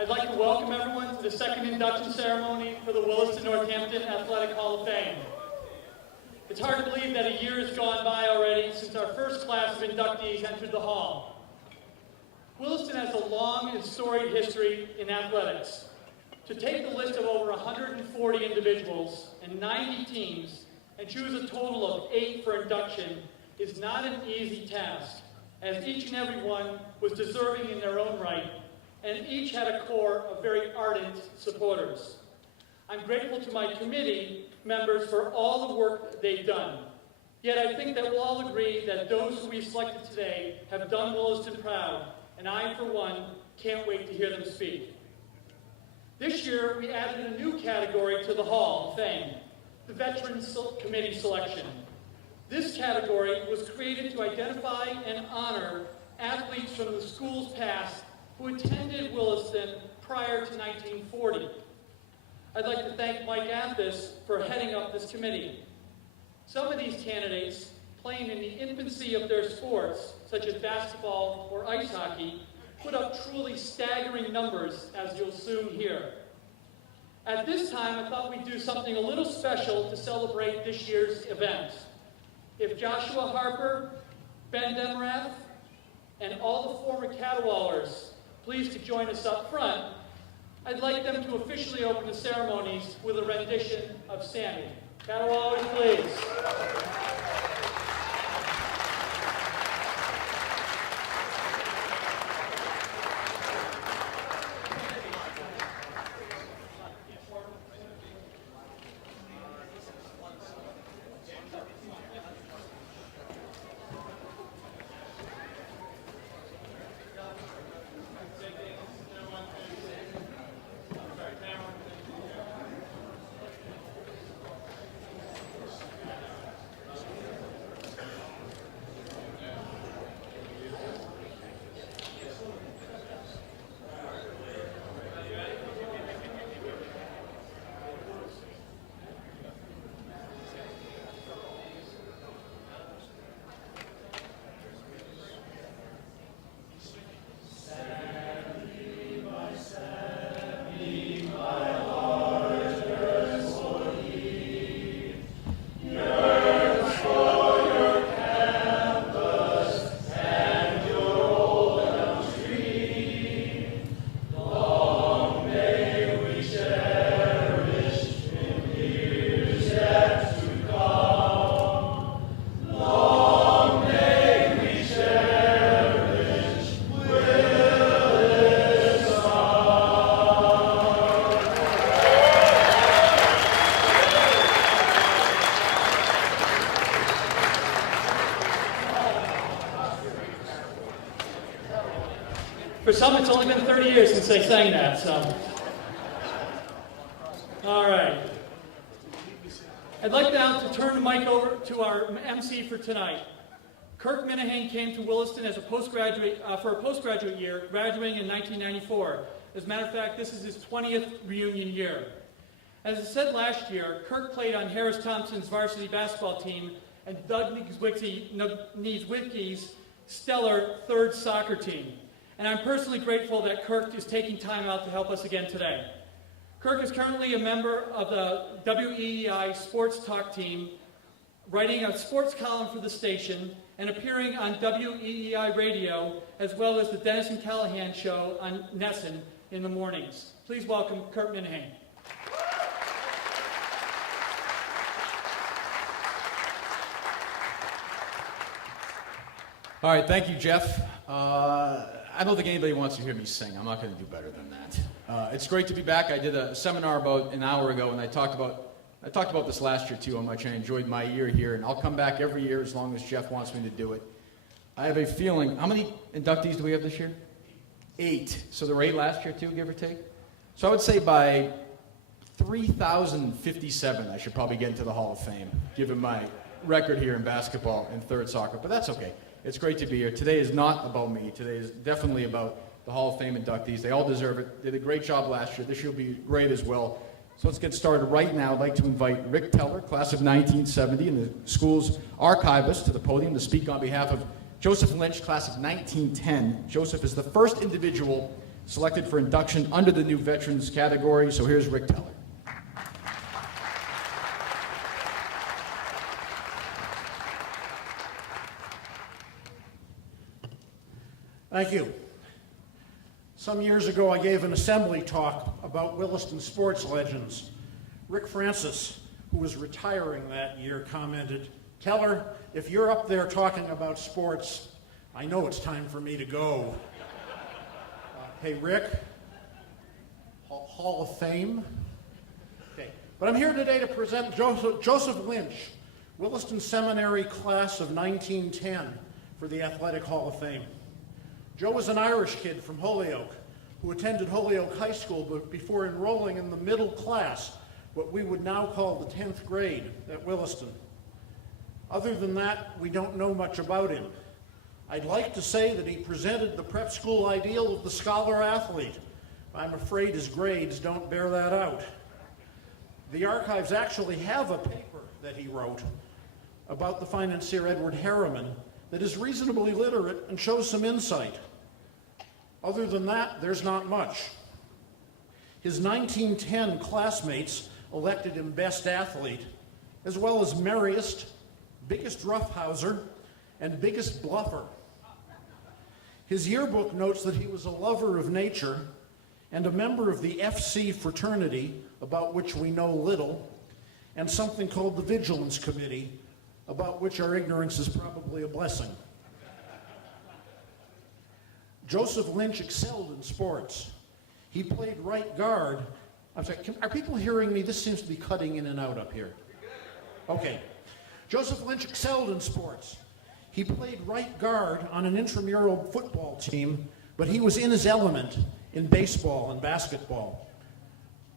I'd like to welcome everyone to the second induction ceremony for the Williston Northampton Athletic Hall of Fame. It's hard to believe that a year has gone by already since our first class of inductees entered the hall. Williston has a long and storied history in athletics. To take the list of over 140 individuals and 90 teams and choose a total of 8 for induction is not an easy task, as each and every one was deserving in their own right, and each had a core of very ardent supporters. I'm grateful to my committee members for all the work they've done. Yet I think that we'll all agree that those who we selected today have done Williston proud, and I, for one, can't wait to hear them speak. This year, we added a new category to the Hall of Fame, the Veterans Committee Selection. This category was created to identify and honor athletes from the school's past who attended Williston prior to 1940. I'd like to thank Mike Athis for heading up this committee. Some of these candidates, playing in the infancy of their sports, such as basketball or ice hockey, put up truly staggering numbers, as you'll soon hear. At this time, I thought we'd do something a little special to celebrate this year's event. If Joshua Harper, Ben Demerath, and all the former Catawallers please to join us up front, I'd like them to officially open the ceremonies with a rendition of Sammy. Catawallers, please. For some, it's only been 30 years since they sang that, so. All right. I'd like now to turn the mic over to our MC for tonight. Kirk Minahan came to Williston as a postgraduate for a postgraduate year, graduating in 1994. As a matter of fact, this is his 20th reunion year. As I said last year, Kirk played on Harris Thompson's varsity basketball team and Doug Niezwicki's stellar third soccer team. And I'm personally grateful that Kirk is taking time out to help us again today. Kirk is currently a member of the WEEI Sports Talk team, writing a sports column for the station and appearing on WEEI Radio, as well as the Dennis and Callahan Show on Nesson in the mornings. Please welcome Kirk Minahan. All right, thank you, Jeff. I don't think anybody wants to hear me sing. I'm not going to do better than that. It's great to be back. I did a seminar about an hour ago, and I talked about this last year too, how much I enjoyed my year here, and I'll come back every year as long as Jeff wants me to do it. I have a feeling. How many inductees do we have this year? 8. So there were 8 last year too, give or take. So I would say by 3,057, I should probably get into the Hall of Fame, given my record here in basketball and third soccer. But that's okay. It's great to be here. Today is not about me. Today is definitely about the Hall of Fame inductees. They all deserve it. Did a great job last year. This year will be great as well. So let's get started right now. I'd like to invite Rick Teller, class of 1970, and the school's archivist to the podium to speak on behalf of Joseph Lynch, class of 1910. Joseph is the first individual selected for induction under the new veterans category. So here's Rick Teller. Thank you. Some years ago, I gave an assembly talk about Williston sports legends. Rick Francis, who was retiring that year, commented, "Teller, if you're up there talking about sports, I know it's time for me to go." Hey, Rick, Hall of Fame? Okay, but I'm here today to present Joseph Lynch, Williston Seminary class of 1910 for the Athletic Hall of Fame. Joe was an Irish kid from Holyoke who attended Holyoke High School before enrolling in the middle class, what we would now call the 10th grade at Williston. Other than that, we don't know much about him. I'd like to say that he presented the prep school ideal of the scholar athlete. I'm afraid his grades don't bear that out. The archives actually have a paper that he wrote about the financier Edward Harriman that is reasonably literate and shows some insight. Other than that, there's not much. His 1910 classmates elected him best athlete, as well as merriest, biggest roughhouser, and biggest bluffer. His yearbook notes that he was a lover of nature and a member of the FC fraternity, about which we know little, and something called the Vigilance Committee, about which our ignorance is probably a blessing. Joseph Lynch excelled in sports. He played right guard. I'm sorry, are people hearing me? This seems to be cutting in and out up here. Okay. Joseph Lynch excelled in sports. He played right guard on an intramural football team, but he was in his element in baseball and basketball.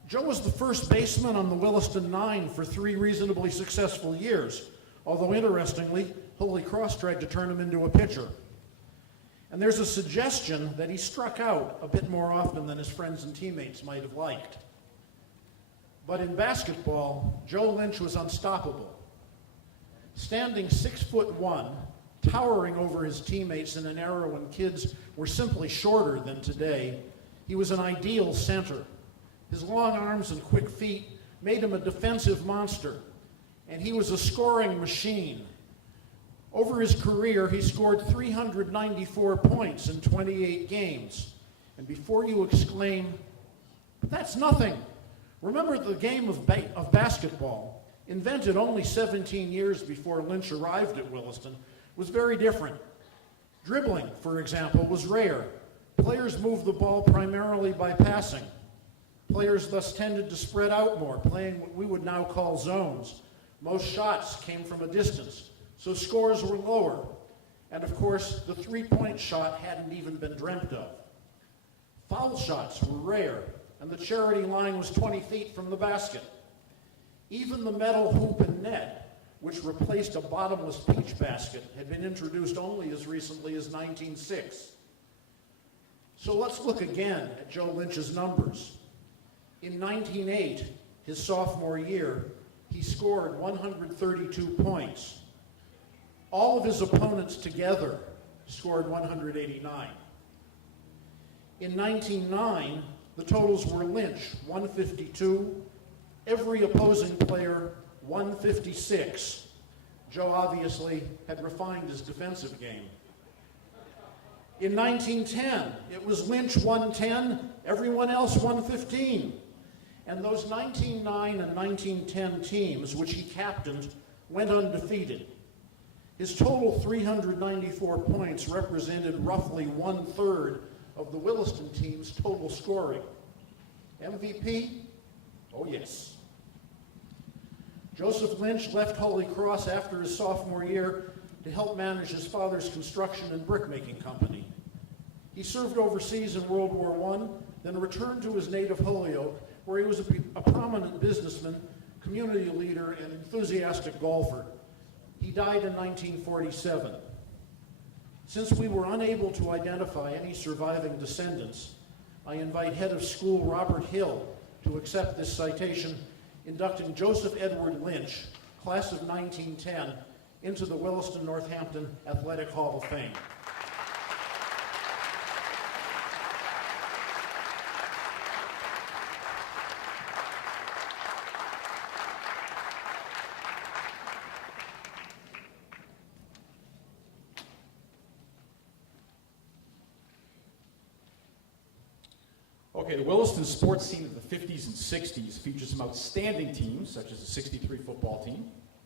Joe was the first baseman on the Williston Nine for 3 reasonably successful years, although interestingly, Holy Cross tried to turn him into a pitcher. And there's a suggestion that he struck out a bit more often than his friends and teammates might have liked. But in basketball, Joe Lynch was unstoppable. Standing 6'1", towering over his teammates in an era when kids were simply shorter than today, he was an ideal center. His long arms and quick feet made him a defensive monster, and he was a scoring machine. Over his career, he scored 394 points in 28 games. And before you exclaim, "But that's nothing," remember the game of basketball, invented only 17 years before Lynch arrived at Williston, was very different. Dribbling, for example, was rare. Players moved the ball primarily by passing. Players thus tended to spread out more, playing what we would now call zones. Most shots came from a distance, so scores were lower. And of course, the three-point shot hadn't even been dreamt of. Foul shots were rare, and the charity line was 20 feet from the basket. Even the metal hoop and net, which replaced a bottomless peach basket, had been introduced only as recently as 1906. So let's look again at Joe Lynch's numbers. In 1908, his sophomore year, he scored 132 points. All of his opponents together scored 189. In 1909, the totals were Lynch, 152, every opposing player, 156. Joe obviously had refined his defensive game. In 1910, it was Lynch 110, everyone else 115. And those 1909 and 1910 teams, which he captained, went undefeated. His total 394 points represented roughly 1/3 of the Williston team's total scoring. MVP? Oh yes. Joseph Lynch left Holy Cross after his sophomore year to help manage his father's construction and brickmaking company. He served overseas in World War I, then returned to his native Holyoke, where he was a prominent businessman, community leader, and enthusiastic golfer. He died in 1947. Since we were unable to identify any surviving descendants, I invite head of school Robert Hill to accept this citation, inducting Joseph Edward Lynch, class of 1910, into the Williston Northampton Athletic Hall of Fame. Okay, the Williston sports scene of the 50s and 60s features some outstanding teams, such as the 63 football team,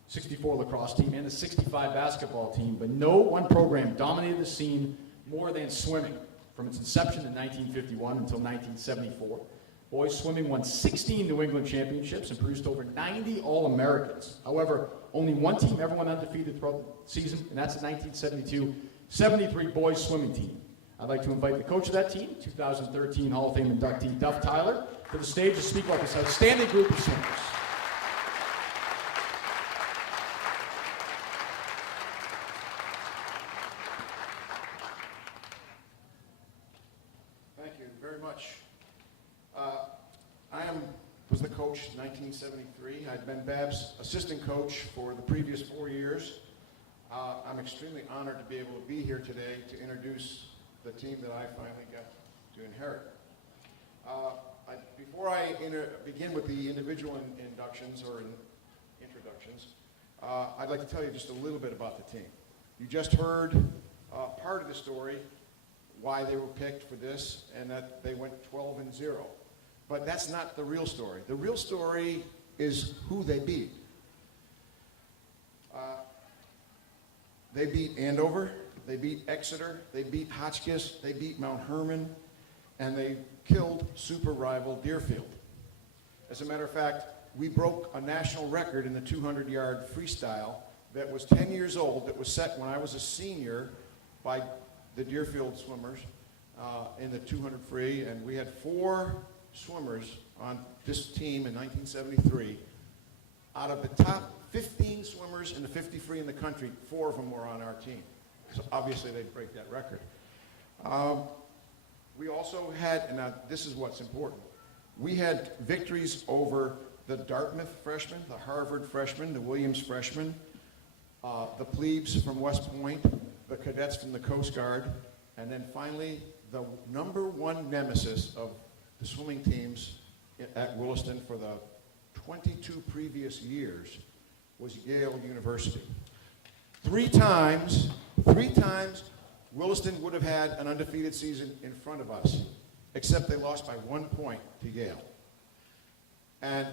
64 lacrosse team, and the 65 basketball team, but no one program dominated the scene more than swimming. From its inception in 1951 until 1974, boys swimming won 16 New England championships and produced over 90 All-Americans. However, only one team ever went undefeated throughout the season, and that's the 1972-73 boys swimming team. I'd like to invite the coach of that team, 2013 Hall of Fame inductee Duff Tyler, to the stage to speak about this outstanding group of swimmers. Thank you very much. Was the coach in 1973. I'd been Bab's assistant coach for the previous 4 years. I'm extremely honored to be able to be here today to introduce the team that I finally got to inherit. Before I begin with the individual inductions or introductions, I'd like to tell you just a little bit about the team. You just heard part of the story, why they were picked for this, and that they went 12-0. But that's not the real story. The real story is who they beat. They beat Andover, they beat Exeter, they beat Hotchkiss, they beat Mount Herman, and they killed super rival Deerfield. As a matter of fact, we broke a national record in the 200-yard freestyle that was 10 years old, that was set when I was a senior by the Deerfield swimmers in the 200 free, and we had 4 swimmers on this team in 1973. Out of the top 15 swimmers in the 50 free in the country, 4 of them were on our team. So obviously they'd break that record. We also had, and now this is what's important, we had victories over the Dartmouth freshmen, the Harvard freshmen, the Williams freshmen, the plebes from West Point, the cadets from the Coast Guard, and then finally the #1 nemesis of the swimming teams at Williston for the 22 previous years was Yale University. Three times, Williston would have had an undefeated season in front of us, except they lost by 1 point to Yale. And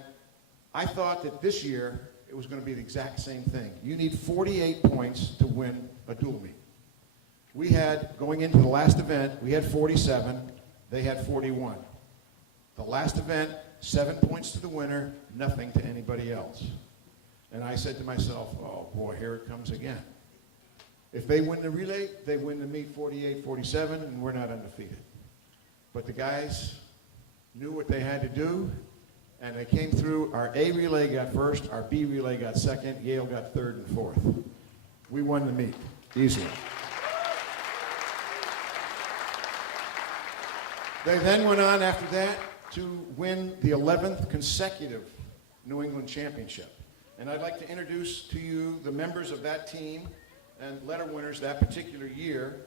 I thought that this year it was going to be the exact same thing. You need 48 points to win a dual meet. We had, going into the last event, we had 47, they had 41. The last event, 7 points to the winner, nothing to anybody else. And I said to myself, oh boy, here it comes again. If they win the relay, they win the meet 48-47, and we're not undefeated. But the guys knew what they had to do, and they came through. Our A relay got first, our B relay got second, Yale got third and fourth. We won the meet, easily. They then went on after that to win the 11th consecutive New England championship. And I'd like to introduce to you the members of that team and letter winners that particular year.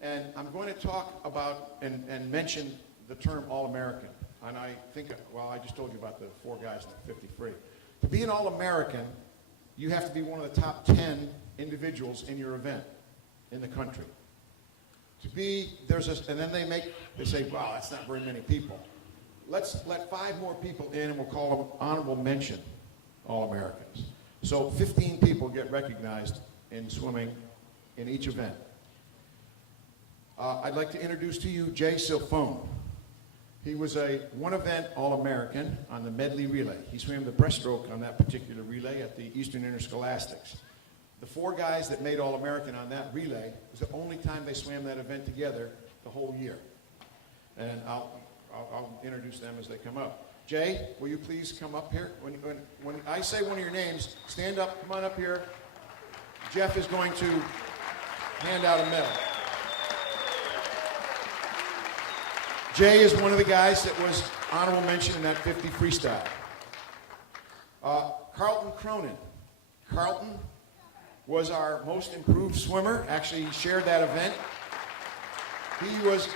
And I'm going to talk about and mention the term All-American. And I think, well, I just told you about the 4 guys in the 50 free. To be an All-American, you have to be one of the top 10 individuals in your event in the country. To be, and then they say, wow, that's not very many people. Let's let 5 more people in and we'll call them honorable mention All-Americans. So 15 people get recognized in swimming in each event. I'd like to introduce to you Jay Silfone. He was a one-event All-American on the medley relay. He swam the breaststroke on that particular relay at the Eastern Interscholastics. The 4 guys that made All-American on that relay was the only time they swam that event together the whole year. And I'll introduce them as they come up. Jay, will you please come up here? When I say one of your names, stand up, come on up here. Jeff is going to hand out a medal. Jay is one of the guys that was honorable mention in that 50 freestyle. Carlton Cronin. Carlton was our most improved swimmer. Actually, he shared that event. He was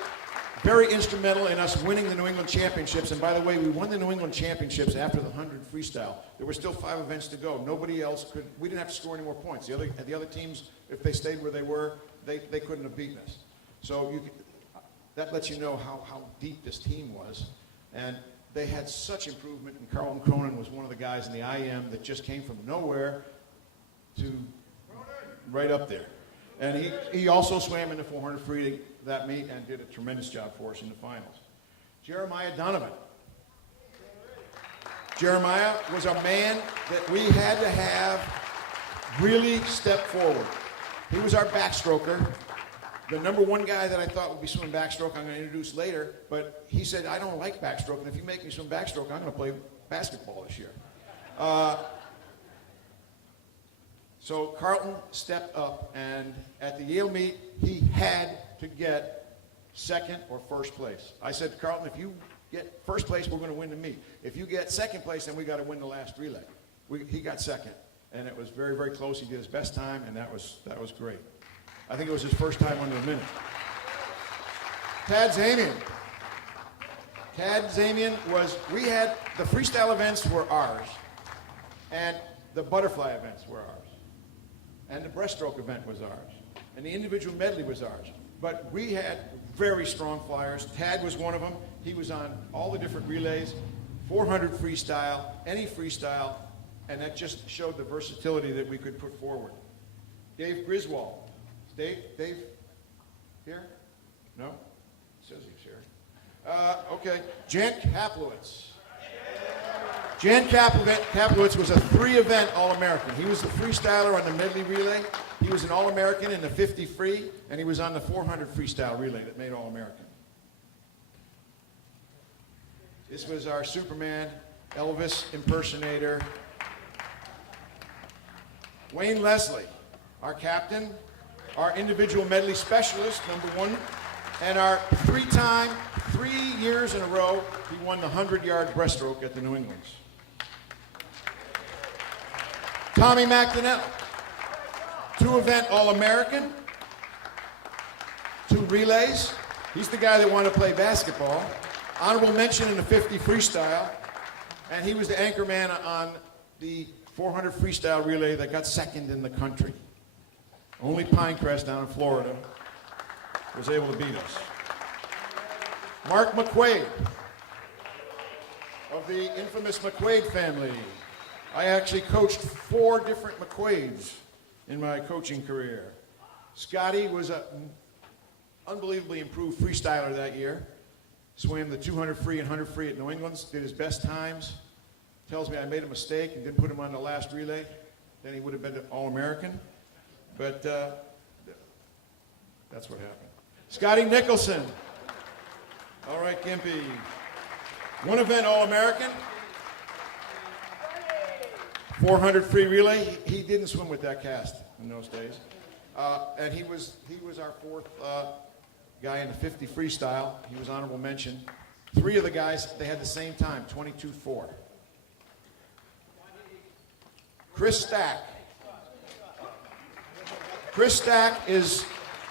very instrumental in us winning the New England Championships. And by the way, we won the New England Championships after the 100 freestyle. There were still 5 events to go. Nobody else could, we didn't have to score any more points. The other teams, if they stayed where they were, they couldn't have beaten us. So that lets you know how deep this team was. And they had such improvement, and Carlton Cronin was one of the guys in the IM that just came from nowhere to right up there. And he also swam in the 400 free that meet and did a tremendous job for us in the finals. Jeremiah Donovan. Jeremiah was a man that we had to have really step forward. He was our backstroker. The number one guy that I thought would be swimming backstroke, I'm going to introduce later, but he said, I don't like backstroke, and if you make me swim backstroke, I'm going to play basketball this year. So Carlton stepped up, and at the Yale meet, he had to get second or first place. I said to Carlton, if you get first place, we're going to win the meet. If you get second place, then we got to win the last relay. He got second, and it was very, very close. He did his best time, and that was great. I think it was his first time under a minute. Tad Zamian. Tad Zamian we had, the freestyle events were ours, and the butterfly events were ours, and the breaststroke event was ours, and the individual medley was ours. But we had very strong flyers. Tad was one of them. He was on all the different relays, 400 freestyle, any freestyle, and that just showed the versatility that we could put forward. Dave Griswold. Dave here? No? It says he's here. Okay. Jan Kaplowitz. Jan Kaplowitz was a 3-event All-American. He was the freestyler on the medley relay. He was an All-American in the 50 free, and he was on the 400 freestyle relay that made All-American. This was our Superman, Elvis impersonator. Wayne Leslie, our captain, our individual medley specialist, #1, and our 3 years in a row, he won the 100-yard breaststroke at the New Englands. Tommy McDonnell, 2-event All-American, 2 relays. He's the guy that wanted to play basketball. Honorable mention in the 50 freestyle, and he was the anchor man on the 400 freestyle relay that got second in the country. Only Pinecrest down in Florida was able to beat us. Mark McQuaid, of the infamous McQuaid family. I actually coached 4 different McQuaids in my coaching career. Scotty was an unbelievably improved freestyler that year. Swam the 200 free and 100 free at New England's, did his best times. Tells me I made a mistake and didn't put him on the last relay. Then he would have been an All-American. But that's what happened. Scotty Nicholson. All right, Gimpy. 1-event All-American. 400 free relay. He didn't swim with that cast in those days. And he was our 4th guy in the 50 freestyle. He was honorable mention. 3 of the guys, they had the same time, 22.4. Chris Stack. Chris Stack is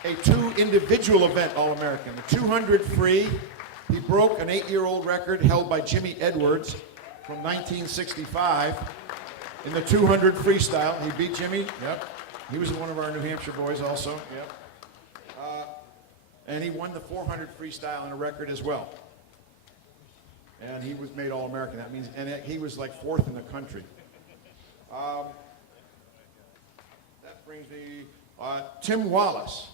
a 2 individual event All-American. The 200 free, he broke an 8-year-old record held by Jimmy Edwards from 1965 in the 200 freestyle. He beat Jimmy. Yep. He was one of our New Hampshire boys also. Yep. And he won the 400 freestyle in a record as well. And he was made All-American. That means, and he was like 4th in the country. That brings me Tim Wallace.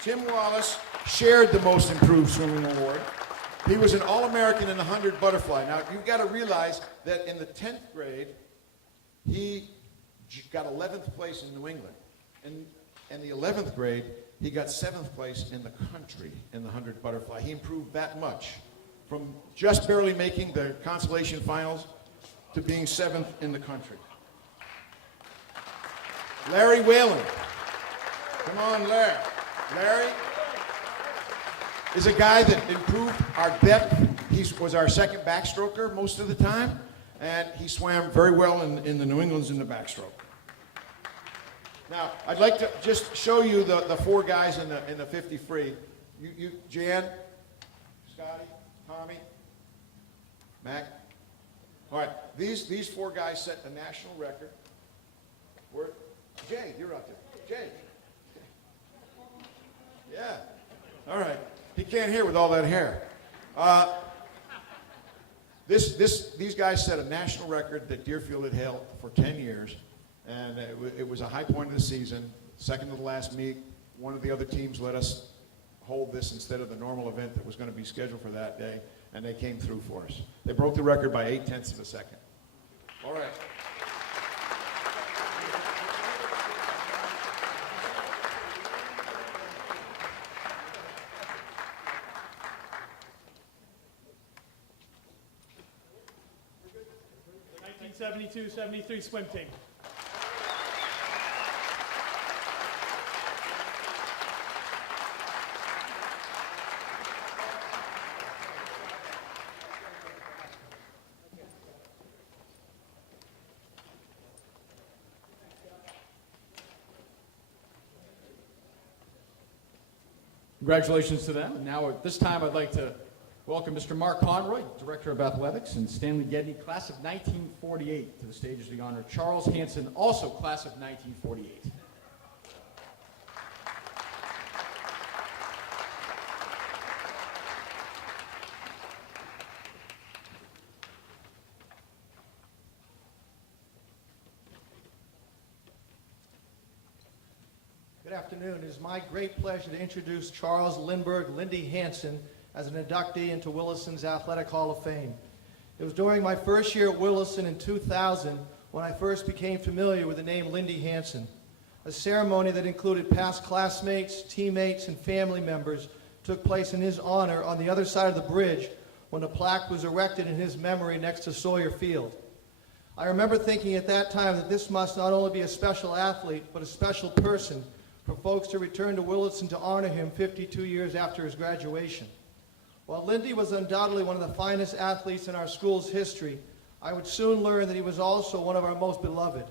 Tim Wallace shared the most improved swimming award. He was an All-American in the 100 butterfly. Now, you've got to realize that in the 10th grade, he got 11th place in New England. And in the 11th grade, he got 7th place in the country in the 100 butterfly. He improved that much, from just barely making the consolation finals to being 7th in the country. Larry Whalen. Come on, Larry. Larry is a guy that improved our depth. He was our second backstroker most of the time, and he swam very well in the New Englands in the backstroke. Now, I'd like to just show you the 4 guys in the 50 free. You Jan, Scotty, Tommy, Mac. All right, these 4 guys set the national record. Jay, you're out there. Jay. Yeah. All right. can't hear with all that hair. These guys set a national record that Deerfield had held for 10 years, and it was a high point of the season, second to the last meet. One of the other teams let us hold this instead of the normal event that was going to be scheduled for that day, and they came through for us. They broke the record by 0.8 of a second. All right. The 1972-73 swim team. Congratulations to them. And now at this time I'd like to welcome Mr. Mark Conroy, Director of Athletics, and Stanley Gedney, class of 1948, to the stage as we honor Charles Hanson, also class of 1948. Good afternoon. It is my great pleasure to introduce Charles Lindbergh Lindy Hanson as an inductee into Williston's Athletic Hall of Fame. It was during my first year at Williston in 2000 when I first became familiar with the name Lindy Hanson. A ceremony that included past classmates, teammates, and family members took place in his honor on the other side of the bridge when a plaque was erected in his memory next to Sawyer Field. I remember thinking at that time that this must not only be a special athlete, but a special person for folks to return to Williston to honor him 52 years after his graduation. While Lindy was undoubtedly one of the finest athletes in our school's history, I would soon learn that he was also one of our most beloved.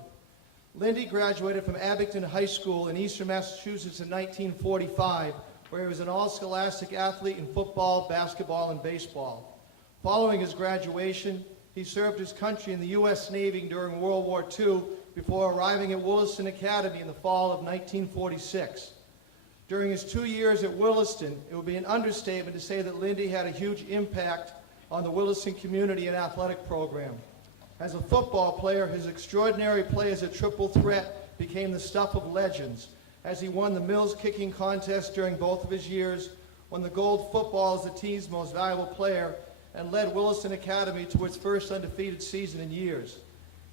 Lindy graduated from Abington High School in eastern Massachusetts in 1945, where he was an all-scholastic athlete in football, basketball, and baseball. Following his graduation, he served his country in the U.S. Navy during World War II before arriving at Williston Academy in the fall of 1946. During his 2 years at Williston, it would be an understatement to say that Lindy had a huge impact on the Williston community and athletic program. As a football player, his extraordinary play as a triple threat became the stuff of legends, as he won the Mills kicking contest during both of his years, won the gold football as the team's most valuable player, and led Williston Academy to its first undefeated season in years.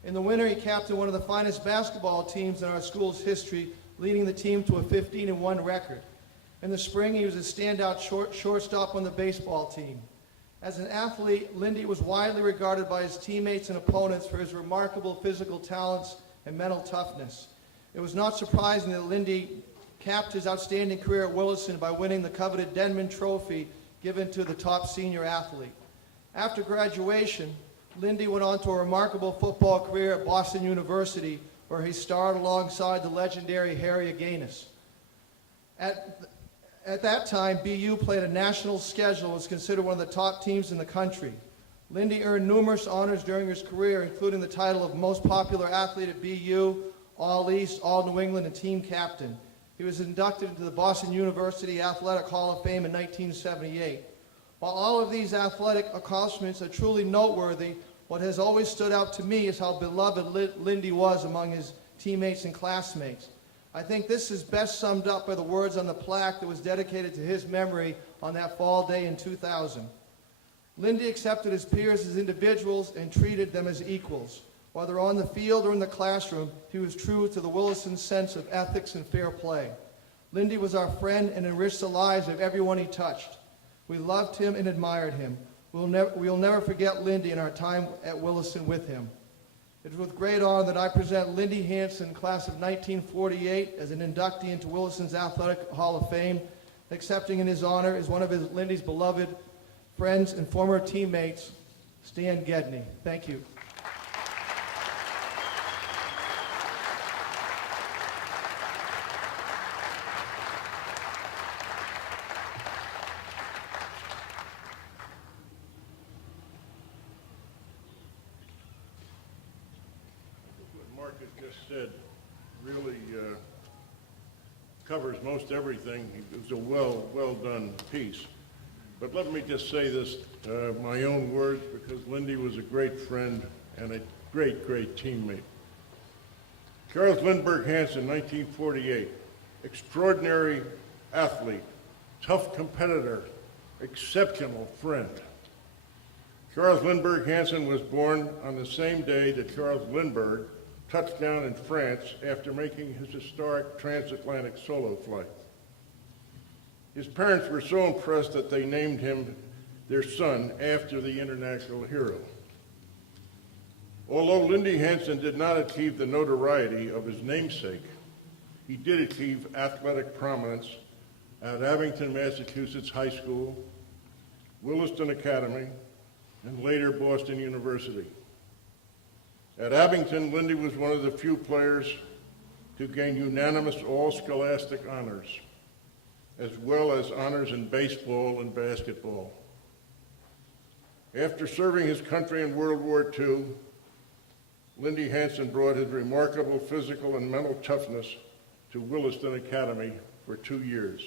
In the winter, he captained one of the finest basketball teams in our school's history, leading the team to a 15-1 record. In the spring, he was a standout shortstop on the baseball team. As an athlete, Lindy was widely regarded by his teammates and opponents for his remarkable physical talents and mental toughness. It was not surprising that Lindy capped his outstanding career at Williston by winning the coveted Denman Trophy given to the top senior athlete. After graduation, Lindy went on to a remarkable football career at Boston University, where he starred alongside the legendary Harry Aganis. At that time, BU played a national schedule and was considered one of the top teams in the country. Lindy earned numerous honors during his career, including the title of Most Popular Athlete at BU, All-East, All-New England, and Team Captain. He was inducted into the Boston University Athletic Hall of Fame in 1978. While all of these athletic accomplishments are truly noteworthy, what has always stood out to me is how beloved Lindy was among his teammates and classmates. I think this is best summed up by the words on the plaque that was dedicated to his memory on that fall day in 2000. Lindy accepted his peers as individuals and treated them as equals. Whether on the field or in the classroom, he was true to the Williston sense of ethics and fair play. Lindy was our friend and enriched the lives of everyone he touched. We loved him and admired him. We'll never forget Lindy and our time at Williston with him. It is with great honor that I present Lindy Hanson, class of 1948, as an inductee into Williston's Athletic Hall of Fame. Accepting in his honor is one of Lindy's beloved friends and former teammates, Stan Gedney. Thank you. Mark has just said really covers most everything. It was a well done piece. But let me just say this, my own words, because Lindy was a great friend and a great, great teammate. Charles Lindbergh Hansen, 1948, extraordinary athlete, tough competitor, exceptional friend. Charles Lindbergh Hansen was born on the same day that Charles Lindbergh touched down in France after making his historic transatlantic solo flight. His parents were so impressed that they named him their son after the international hero. Although Lindy Hansen did not achieve the notoriety of his namesake, he did achieve athletic prominence at Abington, Massachusetts High School, Williston Academy, and later Boston University. At Abington, Lindy was one of the few players to gain unanimous all-scholastic honors, as well as honors in baseball and basketball. After serving his country in World War II, Lindy Hansen brought his remarkable physical and mental toughness to Williston Academy for 2 years.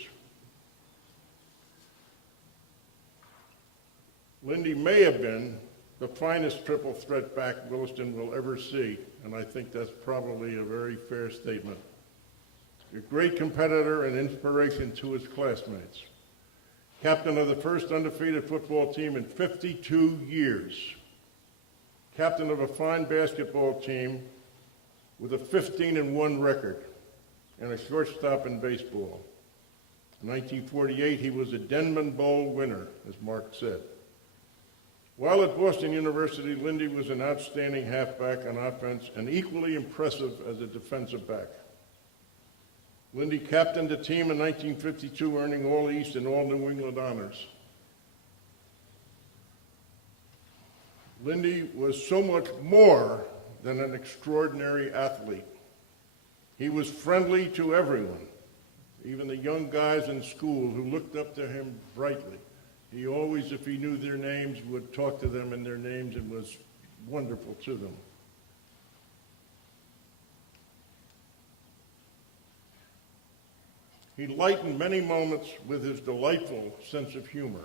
Lindy may have been the finest triple threat back Williston will ever see, and I think that's probably a very fair statement. A great competitor and inspiration to his classmates. Captain of the first undefeated football team in 52 years. Captain of a fine basketball team with a 15-1 record and a shortstop in baseball. In 1948, he was a Denman Bowl winner, as Mark said. While at Boston University, Lindy was an outstanding halfback on offense and equally impressive as a defensive back. Lindy captained the team in 1952, earning All East and All New England honors. Lindy was so much more than an extraordinary athlete. He was friendly to everyone, even the young guys in school who looked up to him brightly. He always, if he knew their names, would talk to them in their names and was wonderful to them. He lightened many moments with his delightful sense of humor,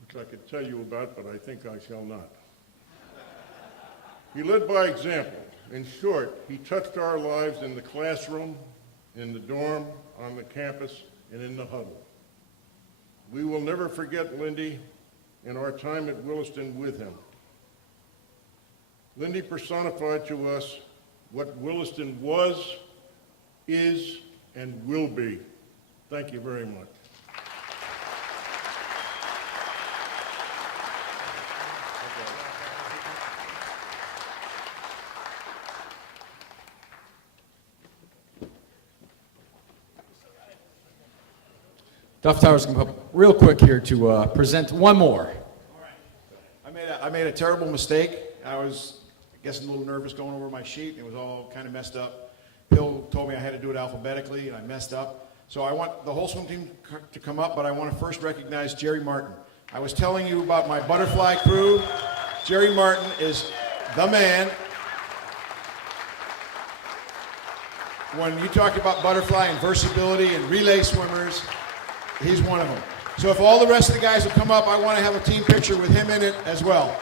which I could tell you about, but I think I shall not. He led by example. In short, he touched our lives in the classroom, in the dorm, on the campus, and in the huddle. We will never forget Lindy and our time at Williston with him. Lindy personified to us what Williston was, is, and will be. Thank you very much. Duff Tower's going to come up real quick here to present one more. I made a terrible mistake. I was, I guess, a little nervous going over my sheet. It was all kind of messed up. Bill told me I had to do it alphabetically, and I messed up. So I want the whole swim team to come up, but I want to first recognize Jerry Martin. I was telling you about my butterfly crew. Jerry Martin is the man. When you talk about butterfly and versatility and relay swimmers, he's one of them. So if all the rest of the guys will come up, I want to have a team picture with him in it as well.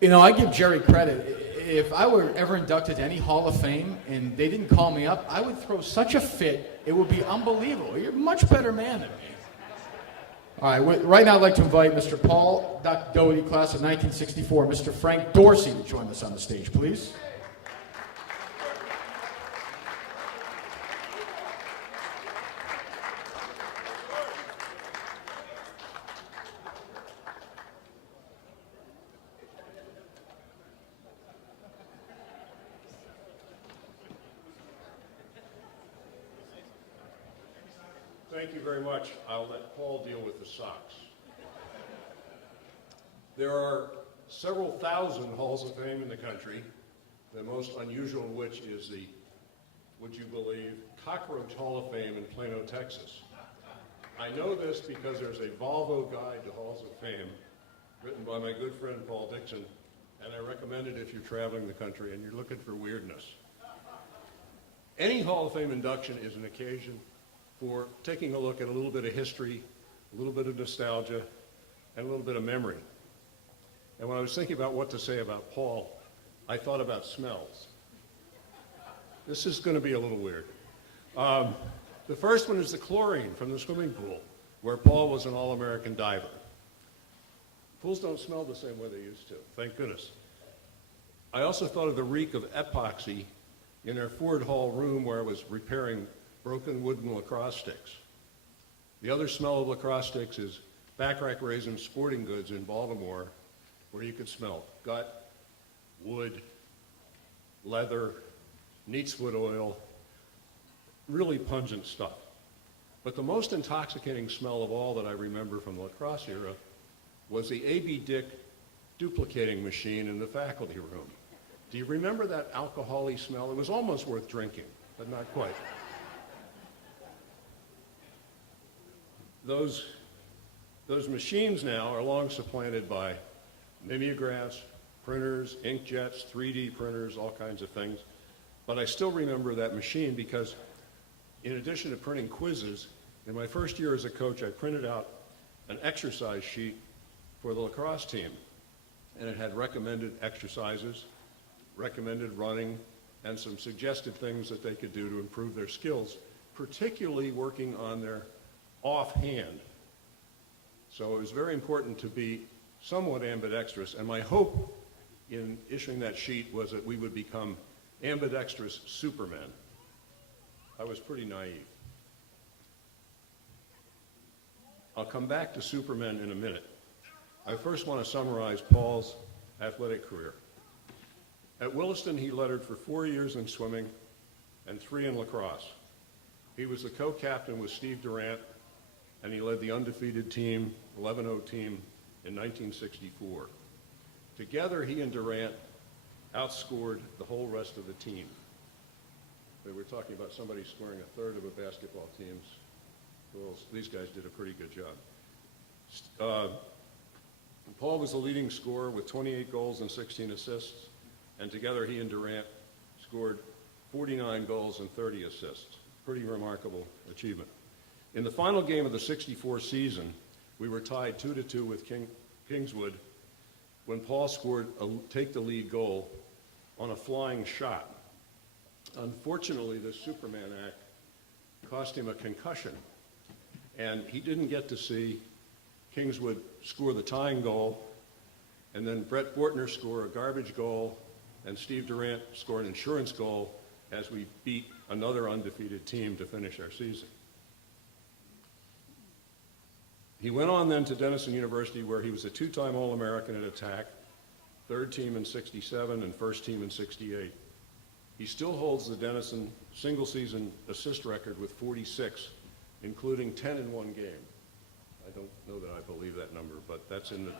You know, I give Jerry credit. if I were ever inducted to any Hall of Fame and they didn't call me up, I would throw such a fit, it would be unbelievable. You're a much better man than me. All right, right now I'd like to invite Mr. Paul Doherty, class of 1964, Mr. Frank Dorsey to join us on the stage, please. Thank you very much. I'll let Paul deal with the socks. There are several thousand halls of fame in the country, the most unusual of which is the, would you believe, Cockroach Hall of Fame in Plano, Texas. I know this because there's a Volvo Guide to Halls of Fame written by my good friend Paul Dixon, and I recommend it if you're traveling the country and you're looking for weirdness. Any Hall of Fame induction is an occasion for taking a look at a little bit of history, a little bit of nostalgia, and a little bit of memory. And when I was thinking about what to say about Paul, I thought about smells. This is going to be a little weird. The first one is the chlorine from the swimming pool, where Paul was an All-American diver. Pools don't smell the same way they used to, thank goodness. I also thought of the reek of epoxy in our Ford Hall room where I was repairing broken wooden lacrosse sticks. The other smell of lacrosse sticks is Backrack Raisin Sporting Goods in Baltimore, where you could smell gut, wood, leather, neatswood oil, really pungent stuff. But the most intoxicating smell of all that I remember from the lacrosse era was the A.B. Dick duplicating machine in the faculty room. Do you remember that alcohol-y smell? It was almost worth drinking, but not quite. Those machines now are long supplanted by mimeographs, printers, inkjets, 3D printers, all kinds of things. But I still remember that machine because in addition to printing quizzes, in my first year as a coach, I printed out an exercise sheet for the lacrosse team. And it had recommended exercises, recommended running, and some suggested things that they could do to improve their skills, particularly working on their offhand. So it was very important to be somewhat ambidextrous, and my hope in issuing that sheet was that we would become ambidextrous supermen. I was pretty naive. I'll come back to supermen in a minute. I first want to summarize Paul's athletic career. At Williston, he lettered for 4 years in swimming and 3 in lacrosse. He was the co-captain with Steve Durant, and he led the undefeated team, 11-0 team, in 1964. Together, he and Durant outscored the whole rest of the team. They were talking about somebody scoring a third of a basketball team's. Well, these guys did a pretty good job. Paul was the leading scorer with 28 goals and 16 assists, and together he and Durant scored 49 goals and 30 assists. Pretty remarkable achievement. In the final game of the 64 season, we were tied 2-2 with Kingswood when Paul scored a take-the-lead goal on a flying shot. Unfortunately, the Superman act cost him a concussion, and he didn't get to see Kingswood score the tying goal, and then Brett Bortner score a garbage goal, and Steve Durant score an insurance goal as we beat another undefeated team to finish our season. He went on then to Denison University, where he was a 2-time All-American at attack, 3rd team in 67 and 1st team in 68. He still holds the Denison single-season assist record with 46, including 10 in one game. I don't know that I believe that number, but that's in the...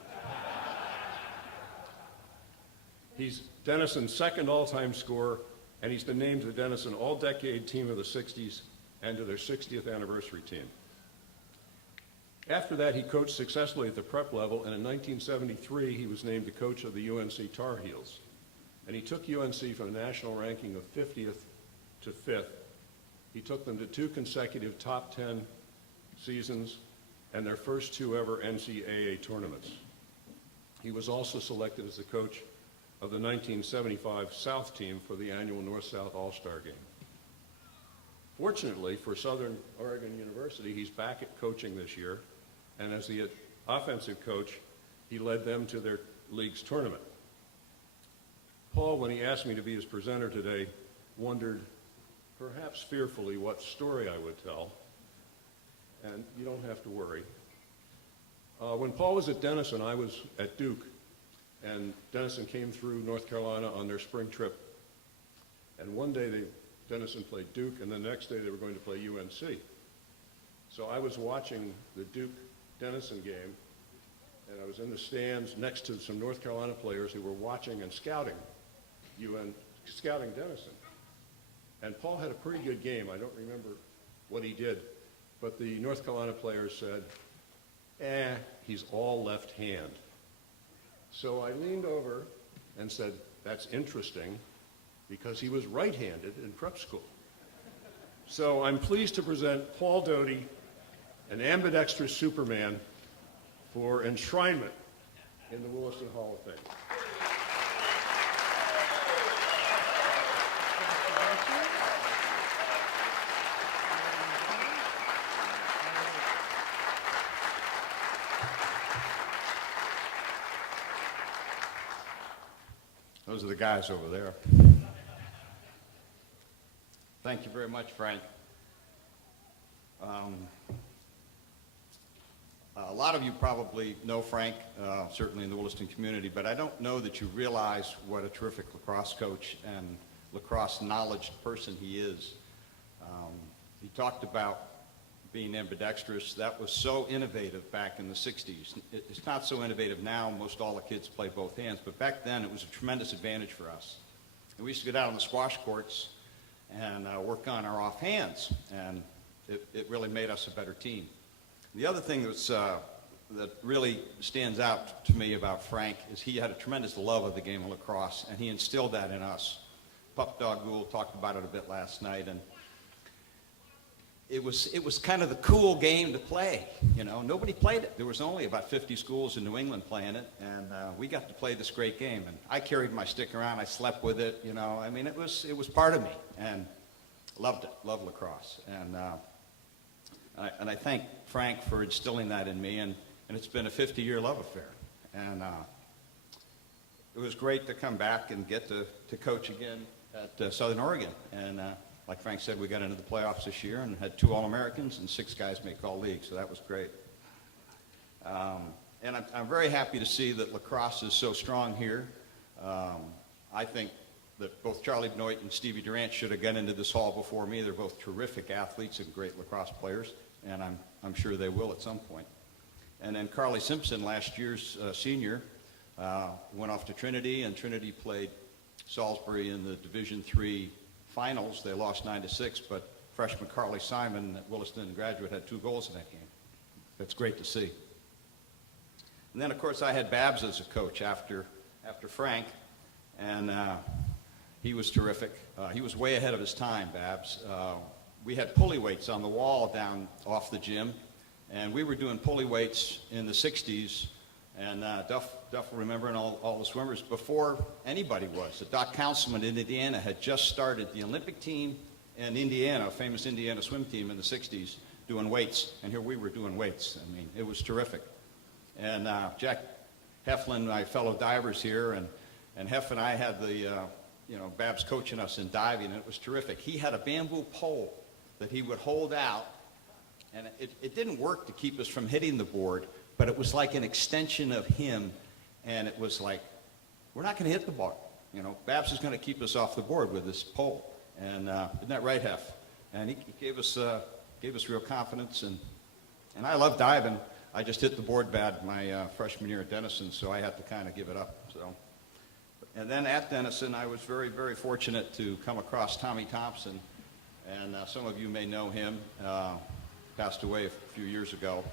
He's Denison's second all-time scorer, and he's been named to the Denison All-Decade Team of the 60s and to their 60th anniversary team. After that, he coached successfully at the prep level, and in 1973, he was named the coach of the UNC Tar Heels. And he took UNC from a national ranking of 50th to 5th. He took them to 2 consecutive top 10 seasons and their first 2 ever NCAA tournaments. He was also selected as the coach of the 1975 South team for the annual North-South All-Star Game. Fortunately for Southern Oregon University, he's back at coaching this year, and as the offensive coach, he led them to their league's tournament. Paul, when he asked me to be his presenter today, wondered, perhaps fearfully, what story I would tell, and you don't have to worry. When Paul was at Denison, I was at Duke, and Denison came through North Carolina on their spring trip, and one day Denison played Duke, and the next day they were going to play UNC. So I was watching the Duke-Denison game, and I was in the stands next to some North Carolina players who were watching and scouting Denison. And Paul had a pretty good game. I don't remember what he did, but the North Carolina players said, he's all left hand. So I leaned over and said, that's interesting, because he was right-handed in prep school. So I'm pleased to present Paul Doty, an ambidextrous Superman, for enshrinement in the Williston Hall of Fame. Those are the guys over there. Thank you very much, Frank. A lot of you probably know Frank, certainly in the Williston community, but I don't know that you realize what a terrific lacrosse coach and lacrosse knowledge person he is. He talked about being ambidextrous. That was so innovative back in the 60s. It's not so innovative now. Most all the kids play both hands, but back then it was a tremendous advantage for us. And we used to get out on the squash courts and work on our off hands, and it really made us a better team. The other thing that really stands out to me about Frank is he had a tremendous love of the game of lacrosse, and he instilled that in us. Pup Dog Gould talked about it a bit last night, and it was kind of the cool game to play. You know, nobody played it. There was only about 50 schools in New England playing it, and we got to play this great game. And I carried my stick around. I slept with it. You know, I mean, it was part of me, and loved it. Loved lacrosse, and I thank Frank for instilling that in me. And it's been a 50-year love affair, and it was great to come back and get to coach again at Southern Oregon. And like Frank said, we got into the playoffs this year and had 2 All-Americans and 6 guys make All-League, so that was great. And I'm very happy to see that lacrosse is so strong here. I think that both Charlie Benoit and Stevie Durant should have got into this hall before me. They're both terrific athletes and great lacrosse players, and I'm sure they will at some point. And then Carly Simpson, last year's senior, went off to Trinity, and Trinity played Salisbury in the Division III finals. They lost 9-6, but freshman Carly Simon at Williston graduate had 2 goals in that game. That's great to see. And then, of course, I had Babs as a coach after Frank, and he was terrific. He was way ahead of his time, Babs. We had pulley weights on the wall down off the gym, and we were doing pulley weights in the 60s, and Duff will remember, and all the swimmers, before anybody was. The Doc Councilman in Indiana had just started the Olympic team in Indiana, a famous Indiana swim team in the 60s, doing weights, and here we were doing weights. I mean, it was terrific. And Jack Heflin, my fellow divers here, and Hef and I had the, Babs coaching us in diving, and it was terrific. He had a bamboo pole that he would hold out, and it didn't work to keep us from hitting the board, but it was like an extension of him, and it was like, we're not going to hit the ball. You know, Babs is going to keep us off the board with this pole. And isn't that right, Hef? And he gave us real confidence, and I love diving. I just hit the board bad my freshman year at Denison, so I had to kind of give it up. So, and then at Denison, I was very, very fortunate to come across Tommy Thompson, and some of you may know him. Passed away a few years ago.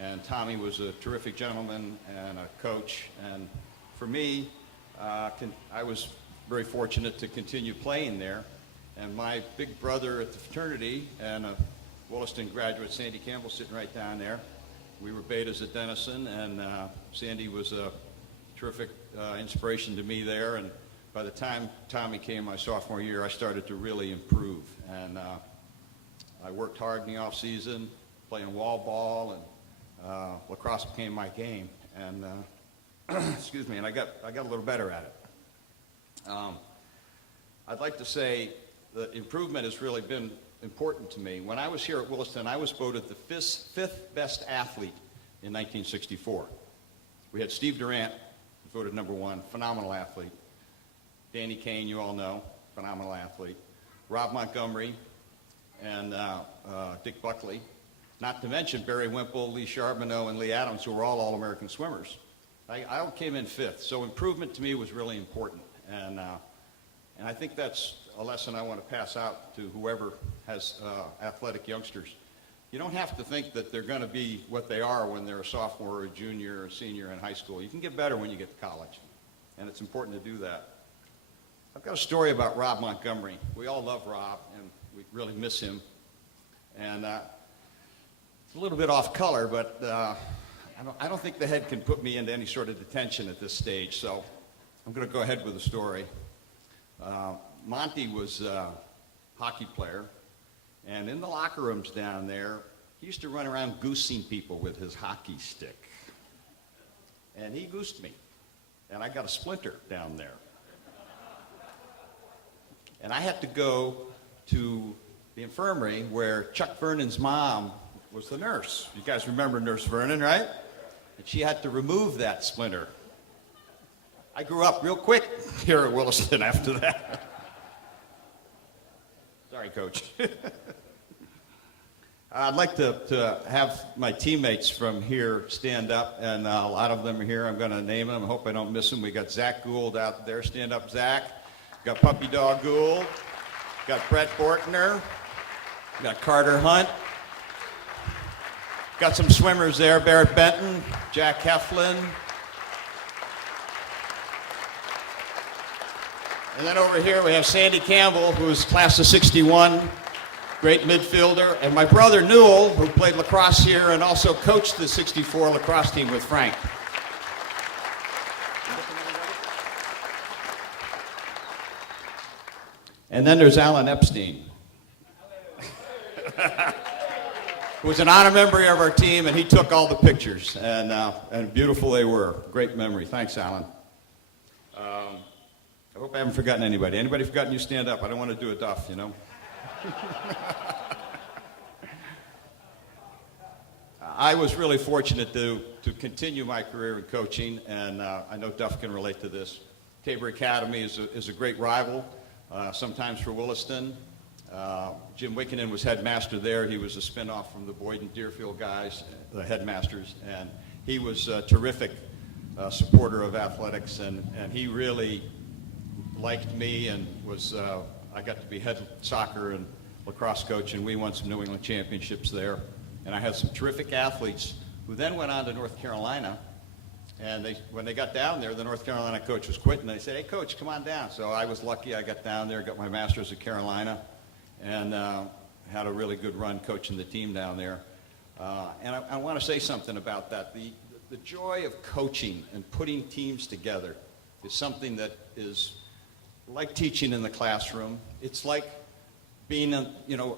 And Tommy was a terrific gentleman and a coach. And for me, I was very fortunate to continue playing there. And my big brother at the fraternity and a Williston graduate, Sandy Campbell, sitting right down there. We were betas at Denison, and Sandy was a terrific inspiration to me there. And by the time Tommy came my sophomore year, I started to really improve. And I worked hard in the off season, playing wall ball, and lacrosse became my game. And excuse me, and I got a little better at it. I'd like to say that improvement has really been important to me. When I was here at Williston, I was voted the fifth best athlete in 1964. We had Steve Durant, voted number one, phenomenal athlete. Danny Kane, you all know, phenomenal athlete. Rob Montgomery and Dick Buckley. Not to mention Barry Wimple, Lee Charbonneau, and Lee Adams, who were all All-American swimmers. I came in fifth, so improvement to me was really important. And I think that's a lesson I want to pass out to whoever has athletic youngsters. You don't have to think that they're going to be what they are when they're a sophomore or a junior or a senior in high school. You can get better when you get to college, and it's important to do that. I've got a story about Rob Montgomery. We all love Rob, and we really miss him. And it's a little bit off color, but I don't think the head can put me into any sort of detention at this stage, so I'm going to go ahead with the story. Monty was a hockey player, and in the locker rooms down there, he used to run around goosing people with his hockey stick. And he goosed me, and I got a splinter down there. And I had to go to the infirmary where Chuck Vernon's mom was the nurse. You guys remember Nurse Vernon, right? And she had to remove that splinter. I grew up real quick here at Williston after that. Sorry, Coach. I'd like to have my teammates from here stand up, and a lot of them are here. I'm going to name them. I hope I don't miss them. We got Zach Gould out there. Stand up, Zach. Got Puppy Dog Gould. Got Brett Bortner. Got Carter Hunt. Got some swimmers there. Barrett Benton, Jack Heflin. And then over here we have Sandy Campbell, who's class of 61, great midfielder. And my brother Newell, who played lacrosse here and also coached the 64 lacrosse team with Frank. And then there's Alan Epstein, who was an honor member of our team, and he took all the pictures. And beautiful they were. Great memory. Thanks, Alan. I hope I haven't forgotten anybody. Anybody forgotten you stand up? I don't want to do a duff, you know. I was really fortunate to continue my career in coaching, and I know Duff can relate to this. Tabor Academy is a great rival, sometimes for Williston. Jim Wickenen was headmaster there. He was a spinoff from the Boyd and Deerfield guys, the headmasters, and he was a terrific supporter of athletics, and he really liked me and was, I got to be head soccer and lacrosse coach, and we won some New England championships there. And I had some terrific athletes who then went on to North Carolina. And when they got down there, the North Carolina coach was quitting. They said, hey, coach, come on down. So I was lucky. I got down there, got my master's at Carolina, and had a really good run coaching the team down there. And I want to say something about that. The joy of coaching and putting teams together is something that is like teaching in the classroom. It's like being,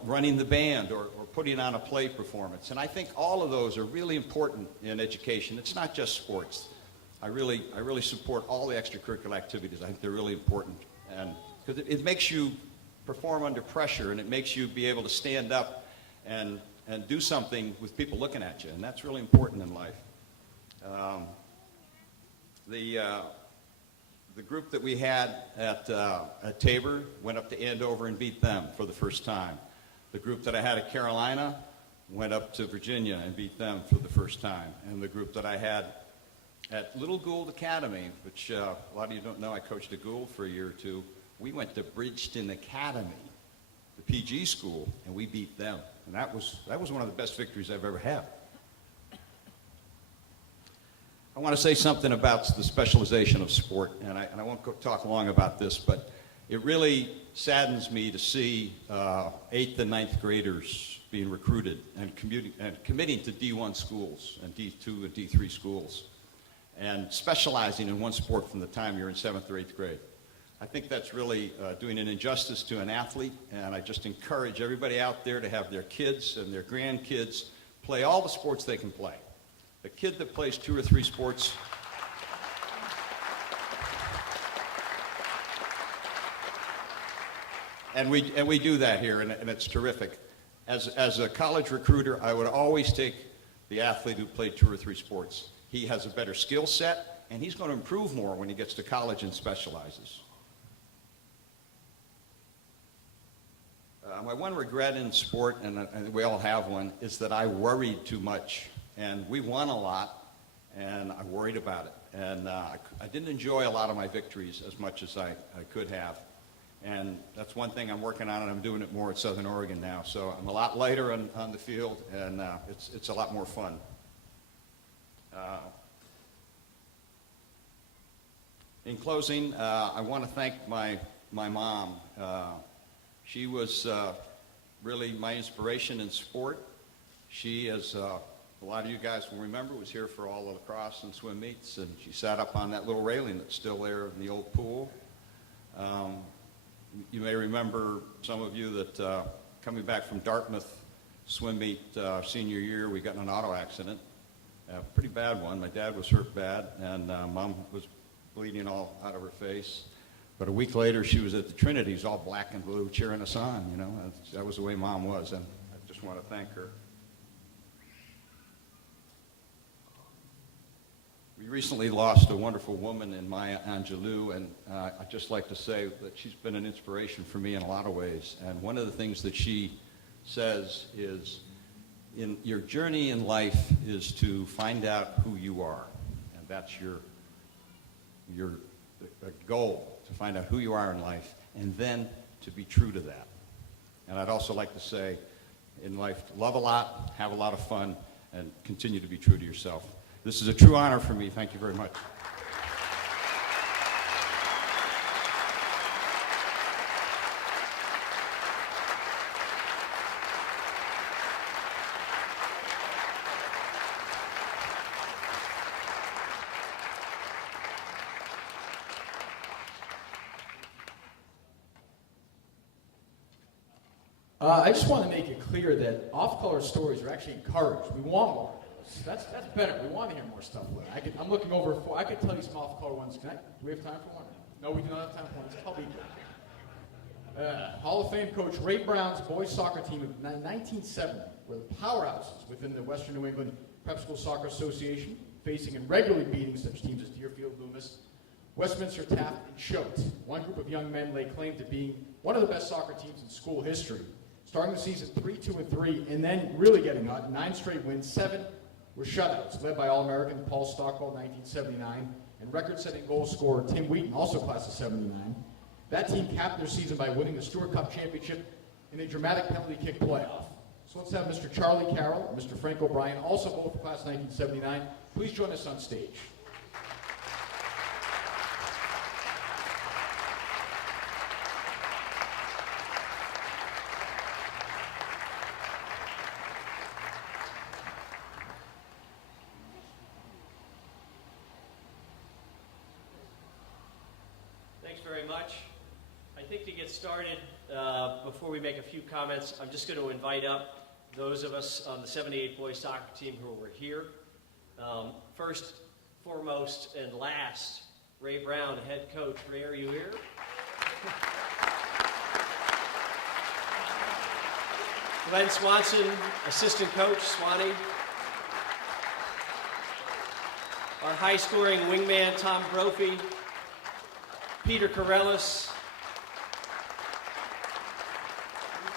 running the band or putting on a play performance. And I think all of those are really important in education. It's not just sports. I really support all the extracurricular activities. I think they're really important. And because it makes you perform under pressure, and it makes you be able to stand up and do something with people looking at you. And that's really important in life. The group that we had at Tabor went up to Andover and beat them for the first time. The group that I had at Carolina went up to Virginia and beat them for the first time. And the group that I had at Little Gould Academy, which a lot of you don't know, I coached at Gould for a year or two. We went to Bridgeton Academy, the PG school, and we beat them. And that was one of the best victories I've ever had. I want to say something about the specialization of sport, and I won't talk long about this, but it really saddens me to see 8th and 9th graders being recruited and committing to D1 schools and D2 and D3 schools. and specializing in one sport from the time you're in 7th or 8th grade. I think that's really doing an injustice to an athlete, and I just encourage everybody out there to have their kids and their grandkids play all the sports they can play. The kid that plays 2 or 3 sports and we do that here, and it's terrific. As a college recruiter, I would always take the athlete who played 2 or 3 sports. He has a better skill set, and he's going to improve more when he gets to college and specializes. My one regret in sport, and we all have one, is that I worried too much. And we won a lot, and I worried about it. And I didn't enjoy a lot of my victories as much as I could have. And that's one thing I'm working on, and I'm doing it more at Southern Oregon now. So I'm a lot lighter on the field, and it's a lot more fun. In closing, I want to thank my mom. She was really my inspiration in sport. She, as a lot of you guys will remember, was here for all the lacrosse and swim meets, and she sat up on that little railing that's still there in the old pool. You may remember, some of you, that coming back from Dartmouth swim meet senior year, we got in an auto accident, a pretty bad one. My dad was hurt bad, and Mom was bleeding all out of her face. But a week later, she was at the Trinities, all black and blue, cheering us on, you know. That was the way Mom was, and I just want to thank her. We recently lost a wonderful woman in Maya Angelou, and I'd just like to say that she's been an inspiration for me in a lot of ways. And one of the things that she says is, in your journey in life is to find out who you are, and that's your goal, to find out who you are in life, and then to be true to that. And I'd also like to say, in life, love a lot, have a lot of fun, and continue to be true to yourself. This is a true honor for me. Thank you very much. I just want to make it clear that off-color stories are actually encouraged. We want more of those. That's better. We want to hear more stuff like that. I'm looking over I could tell you some off-color ones. Do we have time for one? No, we do not have time for one. It's probably Hall of Fame coach Ray Brown's boys soccer team of 1970 were the powerhouses within the Western New England Prep School Soccer Association, facing and regularly beating such teams as Deerfield, Loomis, Westminster, Taft, and Choate. One group of young men lay claim to being one of the best soccer teams in school history, starting the season 3-2-3, and then really getting hot. 9 straight wins, 7 were shutouts, led by All-American Paul Stockwell, 1979, and record-setting goal scorer Tim Wheaton, also class of 79. That team capped their season by winning the Stewart Cup Championship in a dramatic penalty kick playoff. So let's have Mr. Charlie Carroll and Mr. Frank O'Brien, also both class 1979. Please join us on stage. Thanks very much. I think to get started, before we make a few comments, I'm just going to invite up those of us on the 78 boys soccer team who were here. First, foremost, and last, Ray Brown, head coach. Ray, are you here? Glenn Swanson, assistant coach, Swanee. Our high-scoring wingman, Tom Brophy. Peter Corellis,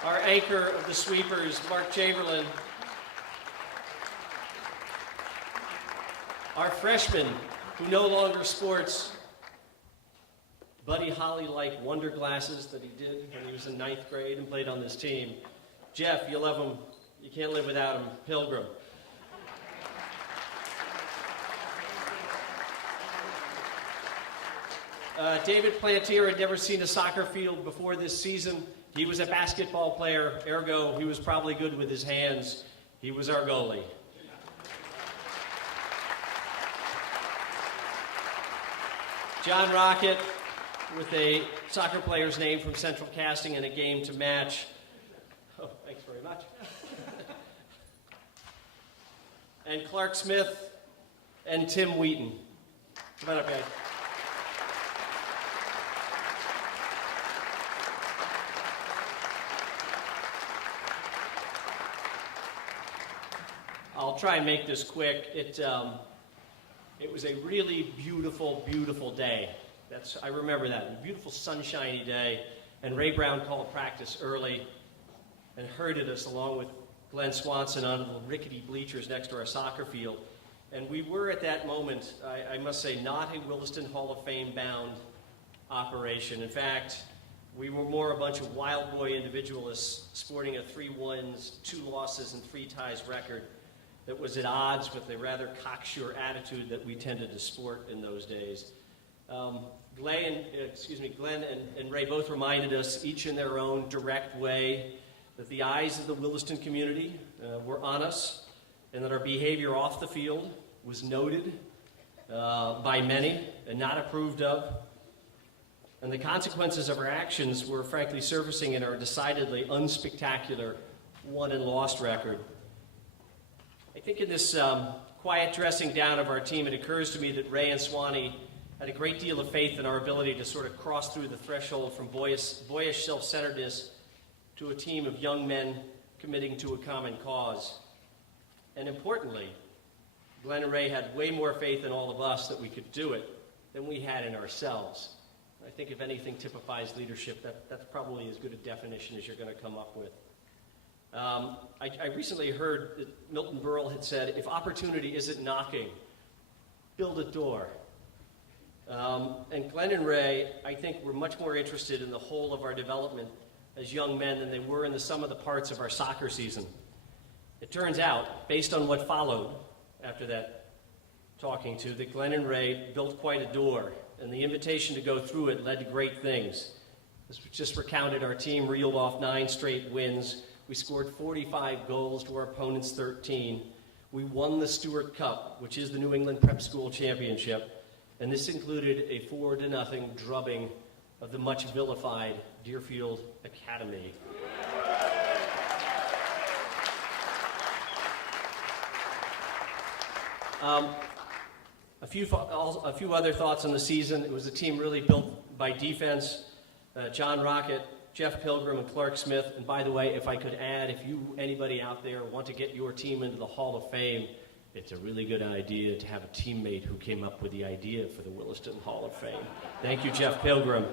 our anchor of the sweepers, Mark Chamberlain, our freshman, who no longer sports Buddy Holly-like wonder glasses that he did when he was in 9th grade and played on this team. Jeff, you love him, you can't live without him, Pilgrim. David Plantier had never seen a soccer field before this season. He was a basketball player, ergo he was probably good with his hands. He was our goalie. John Rocket with a soccer player's name from Central Casting and a game to match. Oh, thanks very much. And Clark Smith and Tim Wheaton. Come on up, guys. I'll try and make this quick. It was a really beautiful, beautiful day. I remember that. A beautiful sunshiny day. And Ray Brown called practice early and herded us along with Glenn Swanson onto the rickety bleachers next to our soccer field. And we were at that moment, I must say, not a Williston Hall of Fame bound operation. In fact, we were more a bunch of wild boy individualists sporting a 3 wins, 2 losses, and 3 ties record that was at odds with the rather cocksure attitude that we tended to sport in those days. Glenn and Ray both reminded us, each in their own direct way, that the eyes of the Williston community were on us, and that our behavior off the field was noted by many and not approved of. And the consequences of our actions were frankly surfacing in our decidedly unspectacular won and lost record. I think in this quiet dressing down of our team, it occurs to me that Ray and Swanee had a great deal of faith in our ability to sort of cross through the threshold from boyish self-centeredness to a team of young men committing to a common cause. And importantly, Glenn and Ray had way more faith in all of us that we could do it than we had in ourselves. I think if anything typifies leadership, that's probably as good a definition as you're going to come up with. I recently heard that Milton Berle had said, if opportunity isn't knocking, build a door. And Glenn and Ray, I think, were much more interested in the whole of our development as young men than they were in the sum of the parts of our soccer season. It turns out, based on what followed after that talking to, that Glenn and Ray built quite a door, and the invitation to go through it led to great things. As we just recounted, our team reeled off 9 straight wins. We scored 45 goals to our opponent's 13. We won the Stewart Cup, which is the New England Prep School Championship, and this included a 4-0 drubbing of the much vilified Deerfield Academy. A few other thoughts on the season. It was a team really built by defense. John Rocket, Jeff Pilgrim, and Clark Smith. And by the way, if I could add, if anybody out there want to get your team into the Hall of Fame, it's a really good idea to have a teammate who came up with the idea for the Williston Hall of Fame. Thank you, Jeff Pilgrim.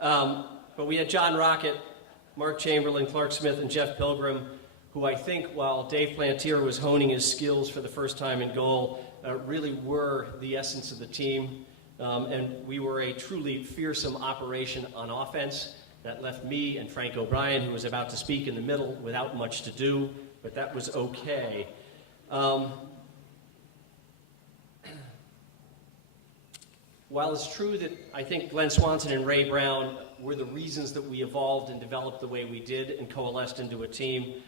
But we had John Rocket, Mark Chamberlain, Clark Smith, and Jeff Pilgrim, who I think, while Dave Plantier was honing his skills for the first time in goal, really were the essence of the team. And we were a truly fearsome operation on offense that left me and Frank O'Brien, who was about to speak in the middle, without much to do, but that was okay. While it's true that I think Glenn Swanson and Ray Brown were the reasons that we evolved and developed the way we did and coalesced into a team,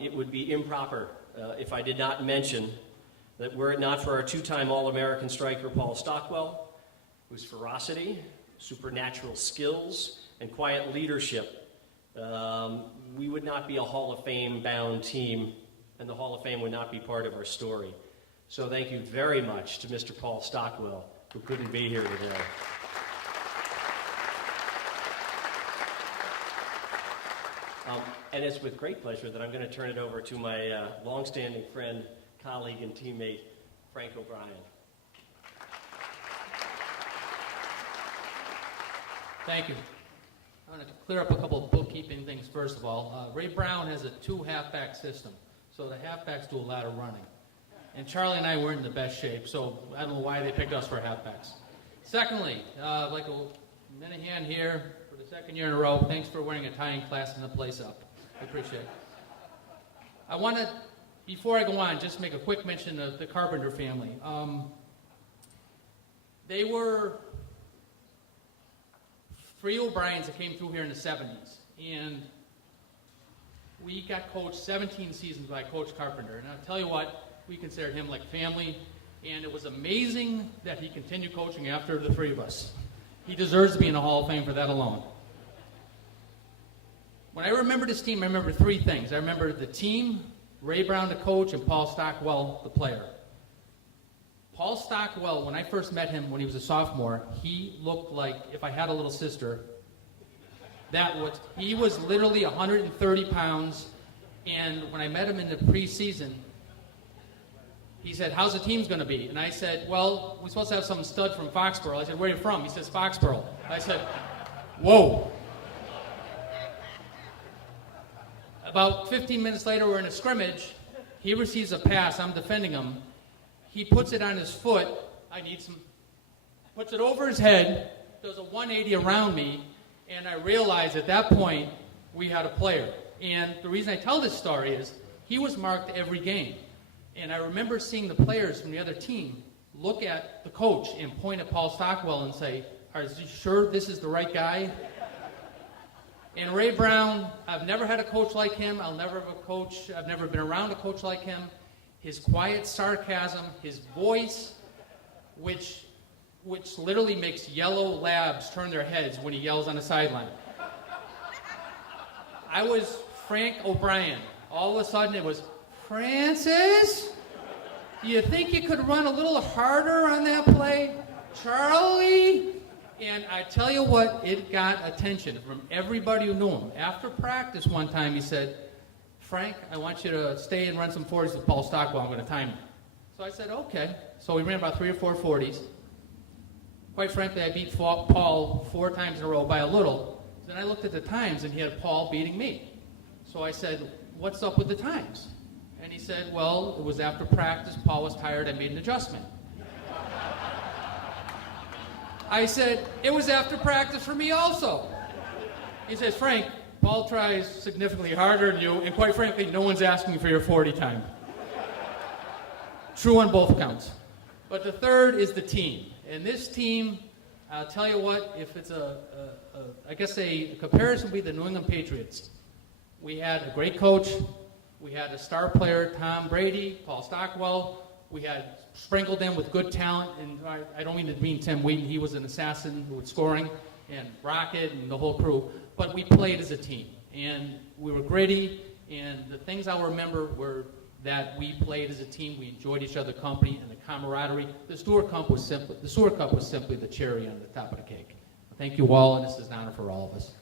it would be improper if I did not mention that were it not for our 2-time All-American striker Paul Stockwell, whose ferocity, supernatural skills, and quiet leadership, we would not be a Hall of Fame bound team, and the Hall of Fame would not be part of our story. So thank you very much to Mr. Paul Stockwell, who couldn't be here today. And it's with great pleasure that I'm going to turn it over to my longstanding friend, colleague, and teammate, Frank O'Brien. Thank you. I'm going to clear up a couple of bookkeeping things first of all. Ray Brown has a 2 halfback system, so the halfbacks do a lot of running. And Charlie and I weren't in the best shape, so I don't know why they picked us for halfbacks. Secondly, I'd like to Minahan here for the 2nd year in a row. Thanks for wearing a tie and classing the place up. I appreciate it. I want to, before I go on, just make a quick mention of the Carpenter family. They were 3 O'Briens that came through here in the 70s, and we got coached 17 seasons by Coach Carpenter, and I'll tell you what, we considered him like family. and it was amazing that he continued coaching after the three of us. He deserves to be in the Hall of Fame for that alone. When I remember this team, I remember three things. I remember the team, Ray Brown, the coach, and Paul Stockwell, the player. Paul Stockwell, when I first met him when he was a sophomore, he looked like, if I had a little sister, he was literally 130 pounds, and when I met him in the preseason, he said, how's the team's going to be? And I said, well, we're supposed to have some stud from Foxborough. I said, where are you from? He says, Foxborough. I said, whoa. About 15 minutes later, we're in a scrimmage. He receives a pass. I'm defending him. He puts it on his foot. Puts it over his head, does a 180 around me, and I realized at that point we had a player. And the reason I tell this story is he was marked every game. And I remember seeing the players from the other team look at the coach and point at Paul Stockwell and say, are you sure this is the right guy? And Ray Brown, I've never had a coach like him. I've never been around a coach like him. His quiet sarcasm, his voice, which literally makes yellow labs turn their heads when he yells on the sideline. I was Frank O'Brien. All of a sudden it was, Francis, do you think you could run a little harder on that play? Charlie? And I tell you what, it got attention from everybody who knew him. After practice one time, he said, Frank, I want you to stay and run some 40s with Paul Stockwell. I'm going to time him. So I said, okay. So we ran about 3 or 4 40s. Quite frankly, I beat Paul 4 times in a row by a little. Then I looked at the times, and he had Paul beating me. So I said, what's up with the times? And he said, well, it was after practice. Paul was tired. I made an adjustment. I said, it was after practice for me also. He says, Frank, Paul tries significantly harder than you, and quite frankly, no one's asking for your 40 time. True on both counts. But the third is the team. And this team, I'll tell you what, if it's I guess a comparison would be the New England Patriots. We had a great coach. We had a star player, Tom Brady, Paul Stockwell. We had sprinkled in with good talent, and I don't mean to mean Tim Wheaton. He was an assassin who was scoring, and Rocket and the whole crew. But we played as a team, and we were gritty, and the things I'll remember were that we played as a team. We enjoyed each other's company and the camaraderie. The Stewart Cup was simply the cherry on the top of the cake. Thank you all, and this is an honor for all of us.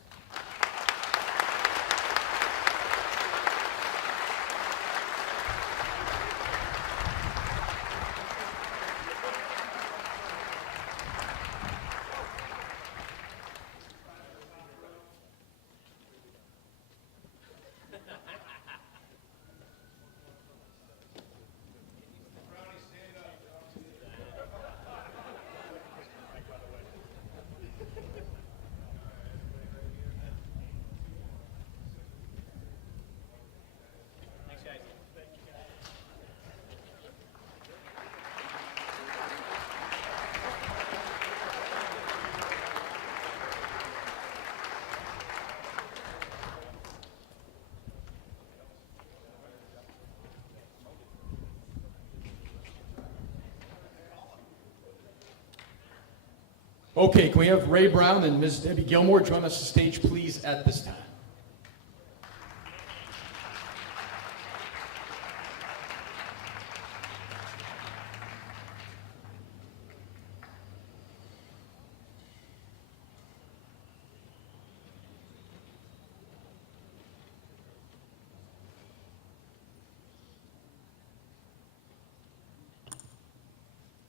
Okay, can we have Ray Brown and Ms. Debbie Gilmore join us on stage, please, at this time?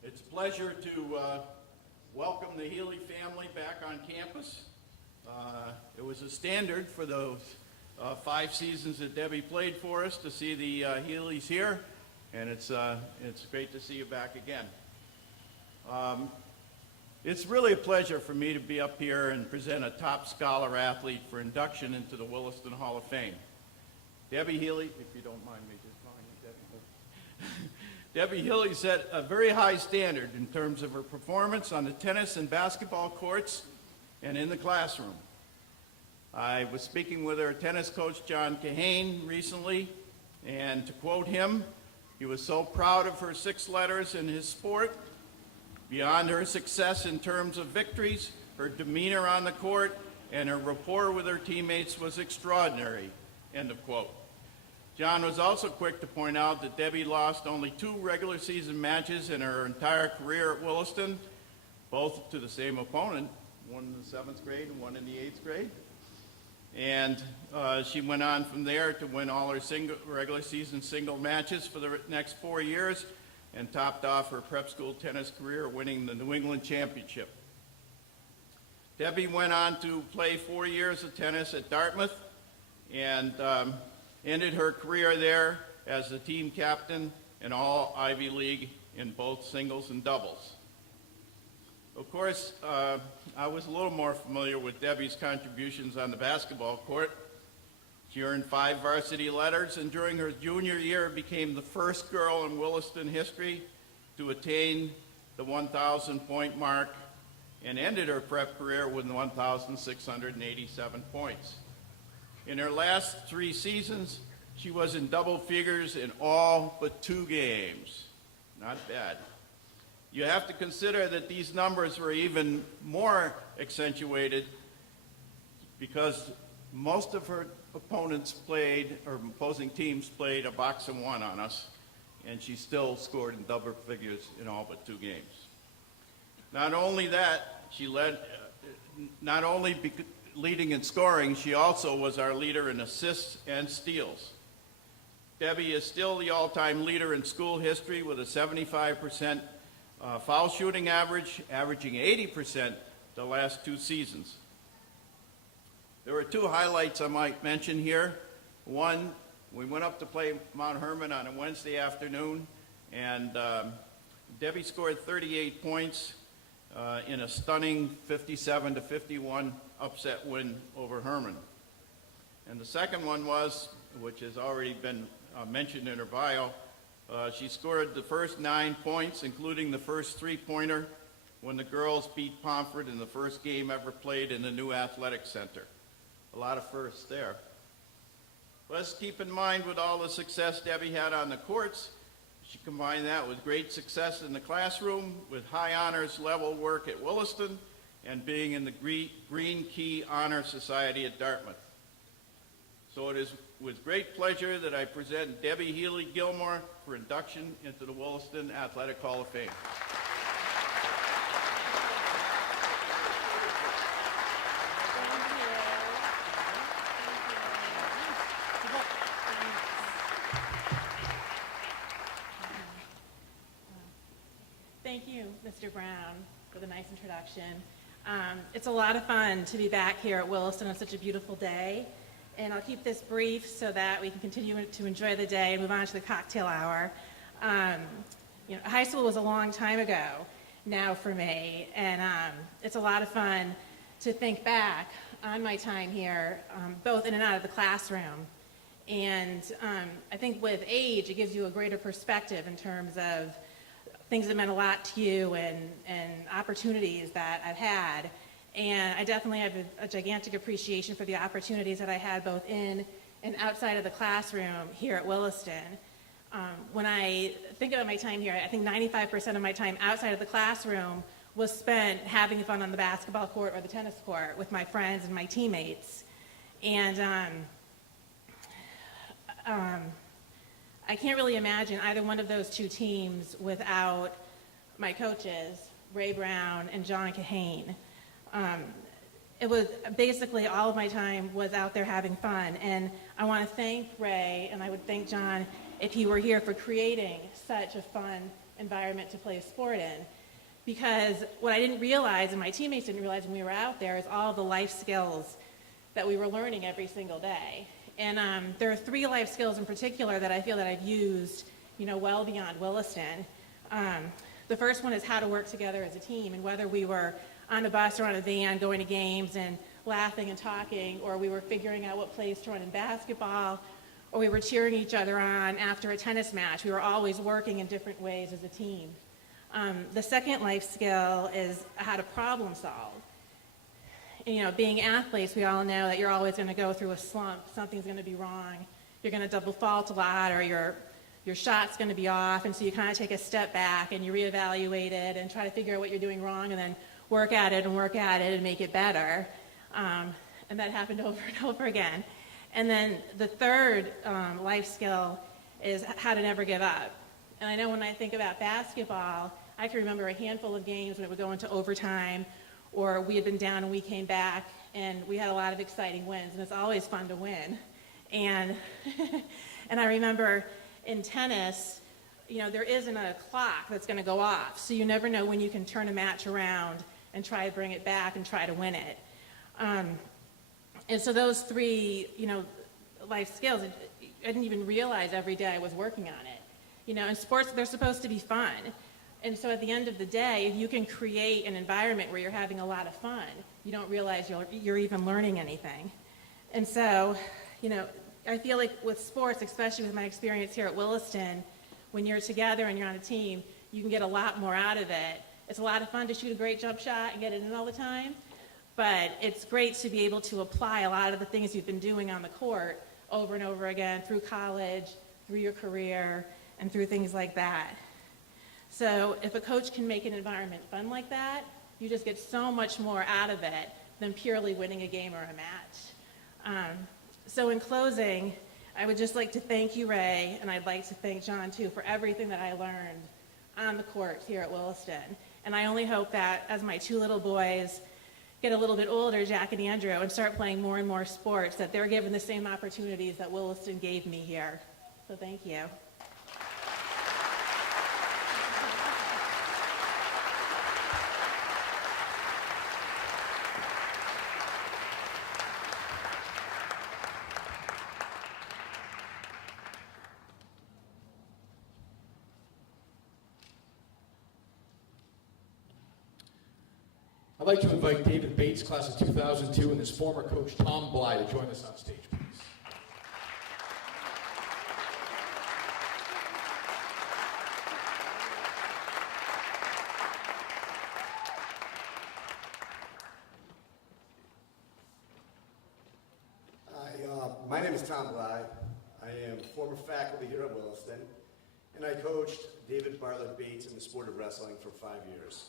It's a pleasure to welcome the Healy family back on campus. It was a standard for those 5 seasons that Debbie played for us to see the Healys here, and it's great to see you back again. It's really a pleasure for me to be up here and present a top scholar athlete for induction into the Williston Hall of Fame. Debbie Healy, if you don't mind me just calling you Debbie. Debbie Healy set a very high standard in terms of her performance on the tennis and basketball courts and in the classroom. I was speaking with her tennis coach, John Kahane, recently, and to quote him, He was so proud of her 6 letters in his sport. Beyond her success in terms of victories, her demeanor on the court and her rapport with her teammates was extraordinary, end of quote. John was also quick to point out that Debbie lost only 2 regular season matches in her entire career at Williston, both to the same opponent, one in the 7th grade and one in the 8th grade. And she went on from there to win all her regular season single matches for the next 4 years and topped off her prep school tennis career winning the New England Championship. Debbie went on to play 4 years of tennis at Dartmouth and ended her career there as the team captain in all Ivy League in both singles and doubles. Of course, I was a little more familiar with Debbie's contributions on the basketball court. She earned 5 varsity letters, and during her junior year became the first girl in Williston history to attain the 1,000-point mark and ended her prep career with 1,687 points. In her last 3 seasons, she was in double figures in all but 2 games. Not bad. You have to consider that these numbers were even more accentuated because most of her opponents played, or opposing teams played a box of 1 on us, and she still scored in double figures in all but 2 games. Not only that, she led, leading in scoring, she also was our leader in assists and steals. Debbie is still the all-time leader in school history with a 75% foul shooting average, averaging 80% the last 2 seasons. There were 2 highlights I might mention here. One, we went up to play Mount Herman on a Wednesday afternoon, and Debbie scored 38 points in a stunning 57-51 upset win over Herman. And the second one was, which has already been mentioned in her bio, she scored the first 9 points, including the first 3-pointer, when the girls beat Pomfret in the first game ever played in the new athletic center. A lot of firsts there. Let's keep in mind with all the success Debbie had on the courts, she combined that with great success in the classroom, with high honors level work at Williston, and being in the Green Key Honor Society at Dartmouth. So it is with great pleasure that I present Debbie Healy Gilmore for induction into the Williston Athletic Hall of Fame. Thank you, Mr. Brown, for the nice introduction. It's a lot of fun to be back here at Williston on such a beautiful day. And I'll keep this brief so that we can continue to enjoy the day and move on to the cocktail hour. High school was a long time ago now for me, and it's a lot of fun to think back on my time here, both in and out of the classroom. And I think with age, it gives you a greater perspective in terms of things that meant a lot to you and opportunities that I've had. And I definitely have a gigantic appreciation for the opportunities that I had both in and outside of the classroom here at Williston. When I think about my time here, I think 95% of my time outside of the classroom was spent having fun on the basketball court or the tennis court with my friends and my teammates. And I can't really imagine either one of those 2 teams without my coaches, Ray Brown and John Kahane. It was basically all of my time was out there having fun, and I want to thank Ray, and I would thank John if he were here for creating such a fun environment to play a sport in, because what I didn't realize and my teammates didn't realize when we were out there is all the life skills that we were learning every single day. And there are 3 life skills in particular that I feel that I've used, well beyond Williston. The first one is how to work together as a team, and whether we were on a bus or on a van going to games and laughing and talking, or we were figuring out what plays to run in basketball, or we were cheering each other on after a tennis match. We were always working in different ways as a team. The second life skill is how to problem solve. Being athletes, we all know that you're always going to go through a slump. Something's going to be wrong. You're going to double fault a lot, or you're your shot's going to be off, and so you kind of take a step back and you reevaluate it and try to figure out what you're doing wrong, and then work at it and make it better. And that happened over and over again. And then the third life skill is how to never give up. And I know when I think about basketball, I can remember a handful of games when it would go into overtime, or we had been down and we came back, and we had a lot of exciting wins, and it's always fun to win. And and I remember in tennis, you know, there isn't a clock that's going to go off, so you never know when you can turn a match around and try to bring it back and try to win it. And so those three, you know, life skills, I didn't even realize every day I was working on it. You know, in sports, they're supposed to be fun. And so at the end of the day, if you can create an environment where you're having a lot of fun, you don't realize you're even learning anything. And so, you know, I feel like with sports, especially with my experience here at Williston, when you're together and you're on a team, you can get a lot more out of it. It's a lot of fun to shoot a great jump shot and get it in all the time, but it's great to be able to apply a lot of the things you've been doing on the court over and over again through college, through your career, and through things like that. So if a coach can make an environment fun like that, you just get so much more out of it than purely winning a game or a match. So in closing, I would just like to thank you, Ray, and I'd like to thank John, too, for everything that I learned on the court here at Williston. And I only hope that as my two little boys get a little bit older, Jack and Andrew, and start playing more and more sports, that they're given the same opportunities that Williston gave me here. So thank you. I'd like to invite David Bates, class of 2002, and his former coach, Tom Bly, to join us on stage, please. My name is Tom Bly. I am former faculty here at Williston, and I coached David Bartlett Bates in the sport of wrestling for 5 years.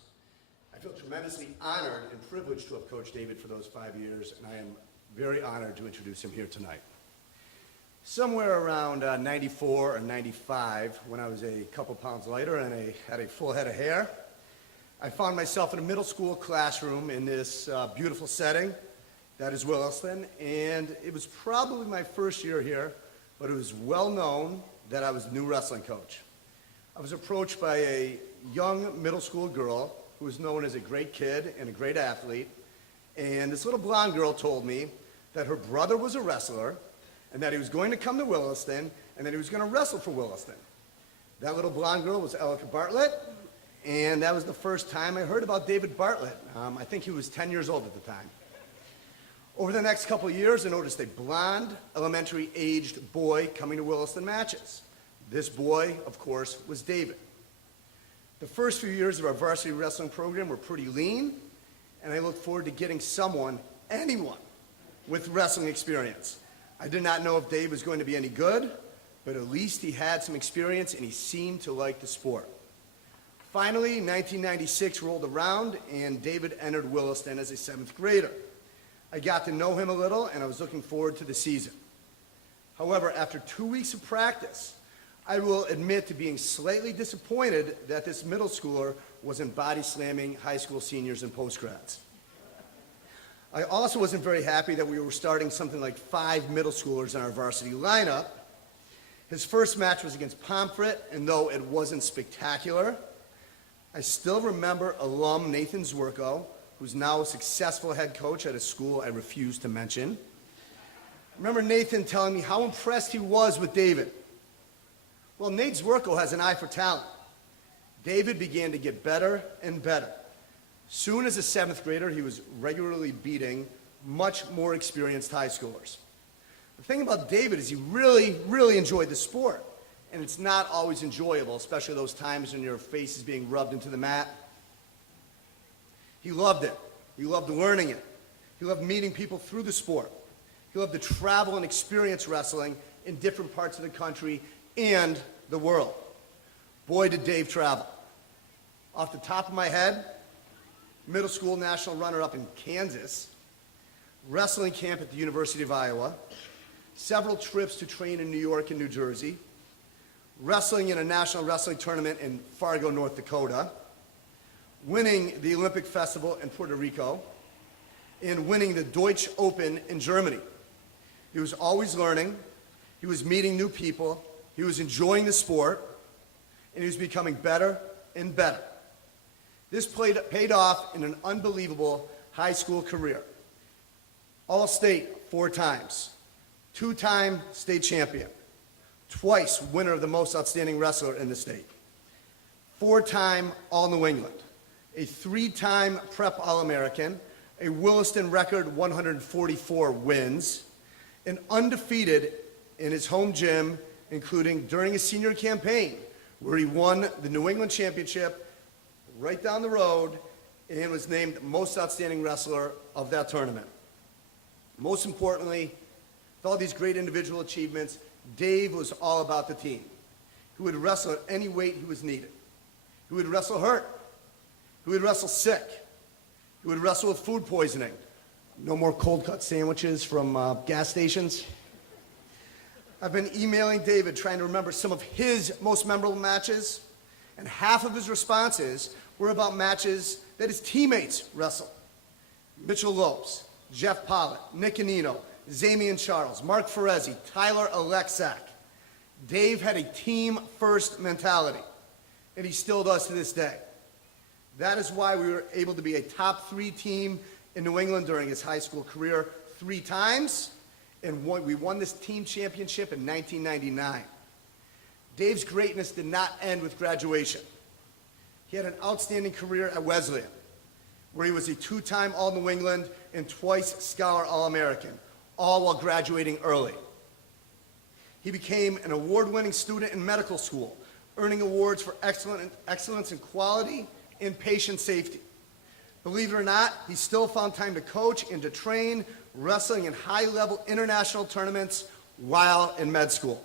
I feel tremendously honored and privileged to have coached David for those 5 years, and I am very honored to introduce him here tonight. Somewhere around 94 or 95, when I was a couple pounds lighter and I had a full head of hair, I found myself in a middle school classroom in this beautiful setting that is Williston, and it was probably my first year here, but it was well known that I was the new wrestling coach. I was approached by a young middle school girl who was known as a great kid and a great athlete, and this little blonde girl told me that her brother was a wrestler and that he was going to come to Williston and that he was going to wrestle for Williston. That little blonde girl was Elika Bartlett, and that was the first time I heard about David Bartlett. I think he was 10 years old at the time. Over the next couple of years, I noticed a blonde, elementary-aged boy coming to Williston matches. This boy, of course, was David. The first few years of our varsity wrestling program were pretty lean, and I looked forward to getting someone, anyone, with wrestling experience. I did not know if Dave was going to be any good, but at least he had some experience and he seemed to like the sport. Finally, 1996 rolled around, and David entered Williston as a 7th grader. I got to know him a little, and I was looking forward to the season. However, after 2 weeks of practice, I will admit to being slightly disappointed that this middle schooler wasn't body slamming high school seniors and postgrads. I also wasn't very happy that we were starting something like 5 middle schoolers in our varsity lineup. His first match was against Pomfret, and though it wasn't spectacular, I still remember alum Nathan Zwerko, who's now a successful head coach at a school I refuse to mention. I remember Nathan telling me how impressed he was with David. Well, Nate Zwerko has an eye for talent. David began to get better and better. Soon as a 7th grader, he was regularly beating much more experienced high schoolers. The thing about David is he really, really enjoyed the sport. And it's not always enjoyable, especially those times when your face is being rubbed into the mat. He loved it. He loved learning it. He loved meeting people through the sport. He loved to travel and experience wrestling in different parts of the country and the world. Boy, did Dave travel. Off the top of my head, middle school national runner-up in Kansas, wrestling camp at the University of Iowa, several trips to train in New York and New Jersey, wrestling in a national wrestling tournament in Fargo, North Dakota, winning the Olympic Festival in Puerto Rico, and winning the Deutsche Open in Germany. He was always learning, he was meeting new people, he was enjoying the sport, and he was becoming better and better. This paid off in an unbelievable high school career. All-state 4 times, 2-time state champion, twice winner of the most outstanding wrestler in the state, 4-time All-New England, a 3-time Prep All-American, a Williston record 144 wins, and undefeated in his home gym, including during his senior campaign, where he won the New England Championship right down the road and was named most outstanding wrestler of that tournament. Most importantly, with all these great individual achievements, Dave was all about the team. He would wrestle at any weight he was needed. He would wrestle hurt. He would wrestle sick. He would wrestle with food poisoning. No more cold cut sandwiches from gas stations. I've been emailing David trying to remember some of his most memorable matches, and half of his responses were about matches that his teammates wrestled. Mitchell Lopes, Jeff Pollitt, Nick Anino, Zamian Charles, Mark Ferezzi, Tyler Alexak. Dave had a team-first mentality, and he still does to this day. That is why we were able to be a top 3 team in New England during his high school career 3 times, and we won this team championship in 1999. Dave's greatness did not end with graduation. He had an outstanding career at Wesleyan, where he was a 2-time All-New England and twice Scholar All-American, all while graduating early. He became an award-winning student in medical school, earning awards for excellence in quality and patient safety. Believe it or not, he still found time to coach and to train, wrestling in high-level international tournaments while in med school.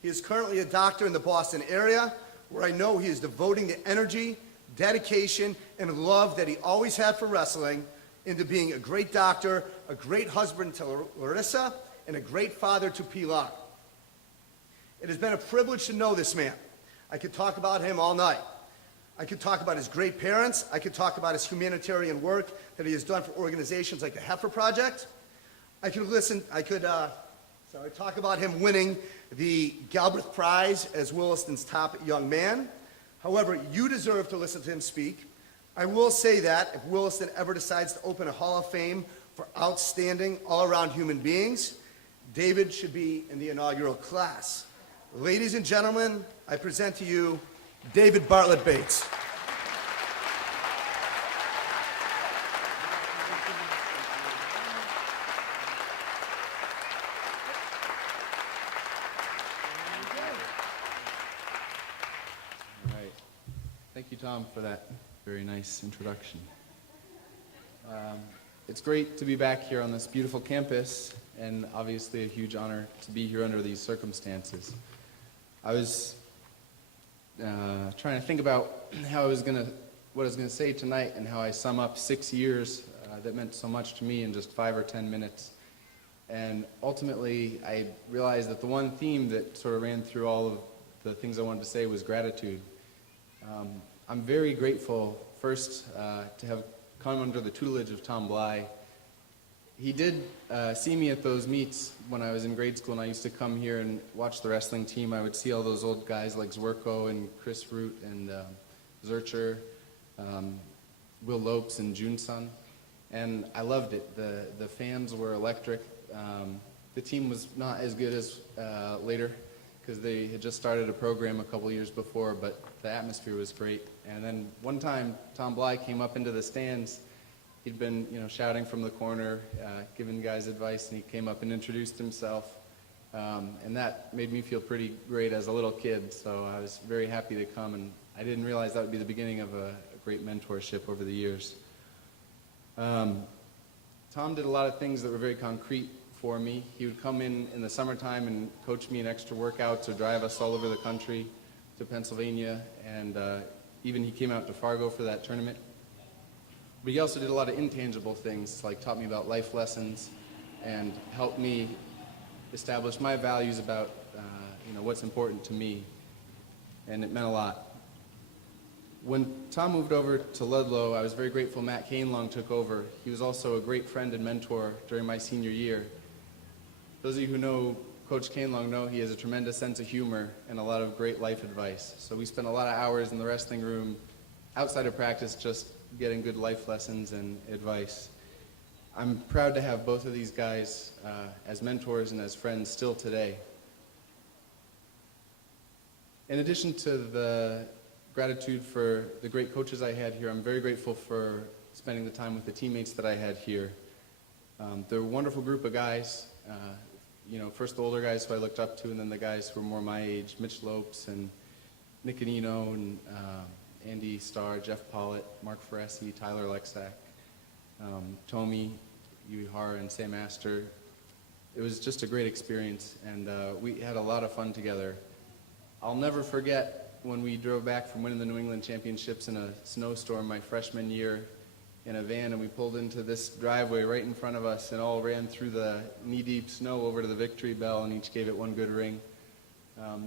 He is currently a doctor in the Boston area, where I know he is devoting the energy, dedication, and love that he always had for wrestling into being a great doctor, a great husband to Larissa, and a great father to Pilar. It has been a privilege to know this man. I could talk about him all night. I could talk about his great parents. I could talk about his humanitarian work that he has done for organizations like the Heifer Project. I could talk about him winning the Galbraith Prize as Williston's top young man. However, you deserve to listen to him speak. I will say that if Williston ever decides to open a Hall of Fame for outstanding all-around human beings, David should be in the inaugural class. Ladies and gentlemen, I present to you David Bartlett Bates. All right. Thank you, Tom, for that very nice introduction. It's great to be back here on this beautiful campus, and obviously a huge honor to be here under these circumstances. I was trying to think about what I was going to say tonight and how I sum up 6 years that meant so much to me in just 5 or 10 minutes. And ultimately, I realized that the one theme that sort of ran through all of the things I wanted to say was gratitude. I'm very grateful, first, to have come under the tutelage of Tom Bly. He did see me at those meets when I was in grade school, and I used to come here and watch the wrestling team. I would see all those old guys like Zwerko and Chris Root and Zurcher, Will Lopes and Junsun, and I loved it. The fans were electric. The team was not as good as later, because they had just started a program a couple years before, but the atmosphere was great. And then one time, Tom Bly came up into the stands. He'd been, shouting from the corner, giving guys advice, and he came up and introduced himself. And that made me feel pretty great as a little kid, so I was very happy to come, and I didn't realize that would be the beginning of a great mentorship over the years. Tom did a lot of things that were very concrete for me. He would come in the summertime and coach me in extra workouts or drive us all over the country to Pennsylvania, and even he came out to Fargo for that tournament. But he also did a lot of intangible things, like taught me about life lessons and helped me establish my values about what's important to me, and it meant a lot. When Tom moved over to Ludlow, I was very grateful Matt Cainlong took over. He was also a great friend and mentor during my senior year. Those of you who know Coach Cainlong know he has a tremendous sense of humor and a lot of great life advice. So we spent a lot of hours in the wrestling room outside of practice just getting good life lessons and advice. I'm proud to have both of these guys as mentors and as friends still today. In addition to the gratitude for the great coaches I had here, I'm very grateful for spending the time with the teammates that I had here. They're a wonderful group of guys. First the older guys who I looked up to, and then the guys who were more my age, Mitch Lopes and Nick Anino and Andy Starr, Jeff Pollitt, Mark Ferresi, Tyler Lexak, Tomi Uehara, and Sam Astor. It was just a great experience, and we had a lot of fun together. I'll never forget when we drove back from winning the New England Championships in a snowstorm my freshman year in a van, and we pulled into this driveway right in front of us and all ran through the knee-deep snow over to the Victory Bell and each gave it one good ring.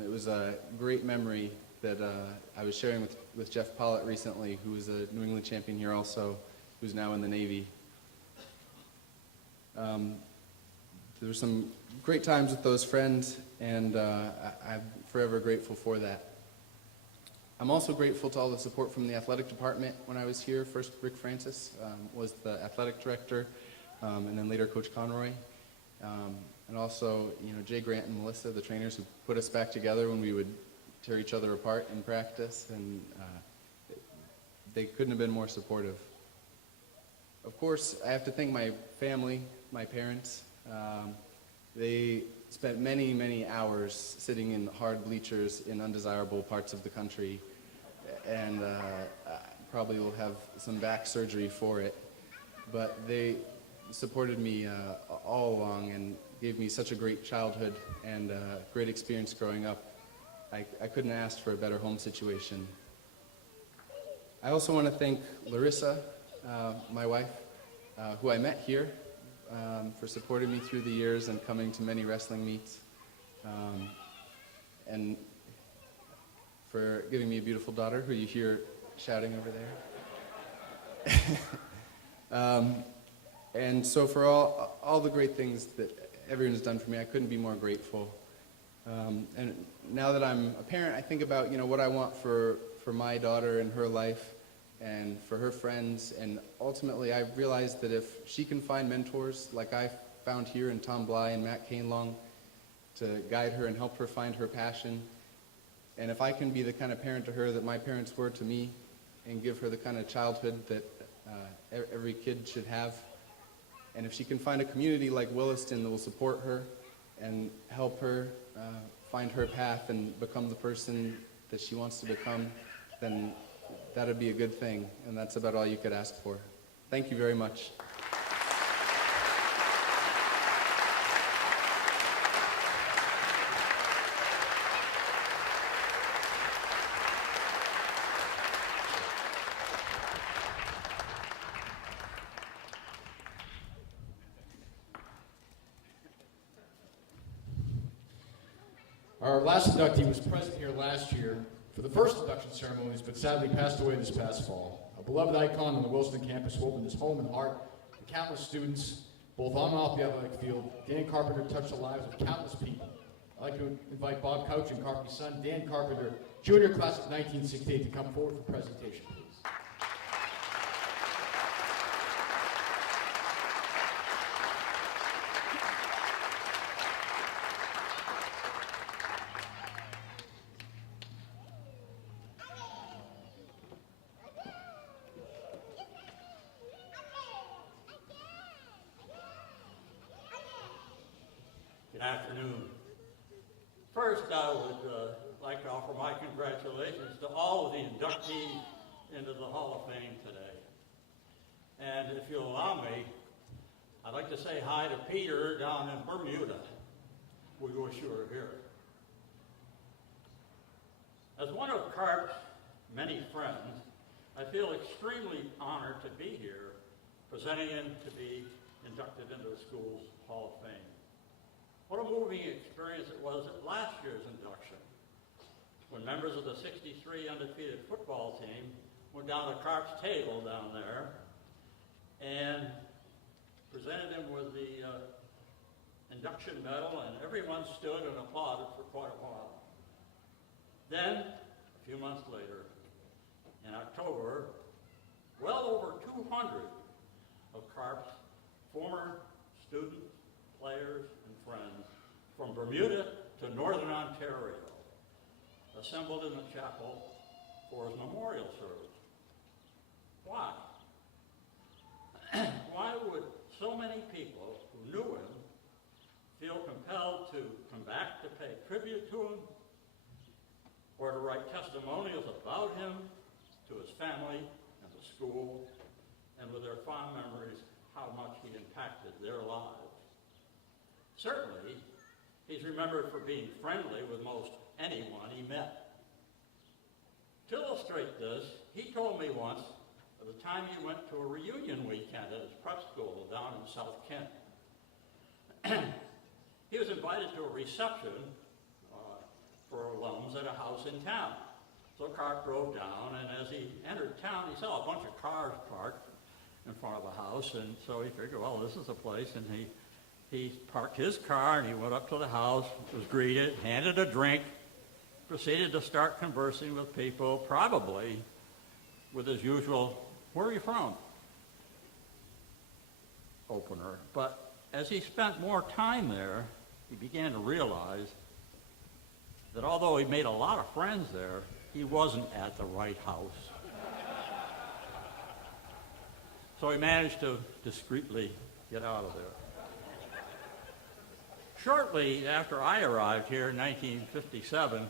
It was a great memory that I was sharing with Jeff Pollitt recently, who was a New England champion here also, who's now in the Navy. There were some great times with those friends, and I'm forever grateful for that. I'm also grateful to all the support from the athletic department when I was here. First, Rick Francis was the athletic director, and then later Coach Conroy. And also, Jay Grant and Melissa, the trainers who put us back together when we would tear each other apart in practice, and they couldn't have been more supportive. Of course, I have to thank my family, my parents. They spent many, many hours sitting in hard bleachers in undesirable parts of the country, and probably will have some back surgery for it. But they supported me all along and gave me such a great childhood and great experience growing up. I couldn't ask for a better home situation. I also want to thank Larissa, my wife, who I met here, for supporting me through the years and coming to many wrestling meets, and for giving me a beautiful daughter who you hear shouting over there. And so for all the great things that everyone's done for me, I couldn't be more grateful. And now that I'm a parent, I think about what I want for my daughter and her life and for her friends, and ultimately I realized that if she can find mentors like I found here in Tom Bly and Matt Cainlong to guide her and help her find her passion, and if I can be the kind of parent to her that my parents were to me and give her the kind of childhood that every kid should have, and if she can find a community like Williston that will support her and help her find her path and become the person that she wants to become, then that would be a good thing, and that's about all you could ask for. Thank you very much. Our last inductee was present here last year for the first induction ceremonies, but sadly passed away this past fall. A beloved icon on the Williston campus who opened his home and heart to countless students, both on and off the athletic field. Dan Carpenter touched the lives of countless people. I'd like to invite Bob Couch and Carpy's son, Dan Carpenter, Junior Class of 1968, to come forward for presentation, please. Good afternoon. First, I would like to offer my congratulations to all of the inductees into the Hall of Fame today. And if you'll allow me, I'd like to say hi to Peter down in Bermuda. We wish you were here. As one of Carp's many friends, I feel extremely honored to be here, presenting him to be inducted into the school's Hall of Fame. What a moving experience it was at last year's induction, when members of the 63 undefeated football team went down to Carp's table down there and presented him with the induction medal, and everyone stood and applauded for quite a while. Then, a few months later, in October, well over 200 of Carp's former students, players, and friends from Bermuda to Northern Ontario assembled in the chapel for his memorial service. Why? Why would so many people who knew him feel compelled to come back to pay tribute to him, or to write testimonials about him to his family and the school, and with their fond memories, how much he impacted their lives? Certainly, he's remembered for being friendly with most anyone he met. To illustrate this, he told me once of the time he went to a reunion weekend at his prep school down in South Kent. He was invited to a reception for alums at a house in town. So Carp drove down, and as he entered town, he saw a bunch of cars parked in front of the house, and so he figured, well, this is the place, and he parked his car, and he went up to the house, was greeted, handed a drink, proceeded to start conversing with people, probably with his usual, "Where are you from?" opener. But as he spent more time there, he began to realize that although he made a lot of friends there, he wasn't at the right house. So he managed to discreetly get out of there. Shortly after I arrived here in 1957,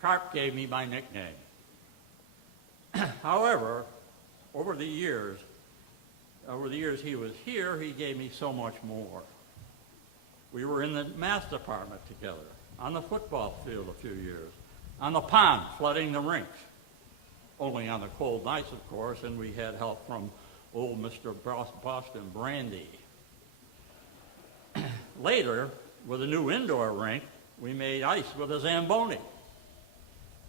Carp gave me my nickname. However, over the years he was here, he gave me so much more. We were in the math department together, on the football field a few years, on the pond flooding the rinks, only on the cold nights, of course, and we had help from old Mr. Boston Brandy. Later, with a new indoor rink, we made ice with a Zamboni.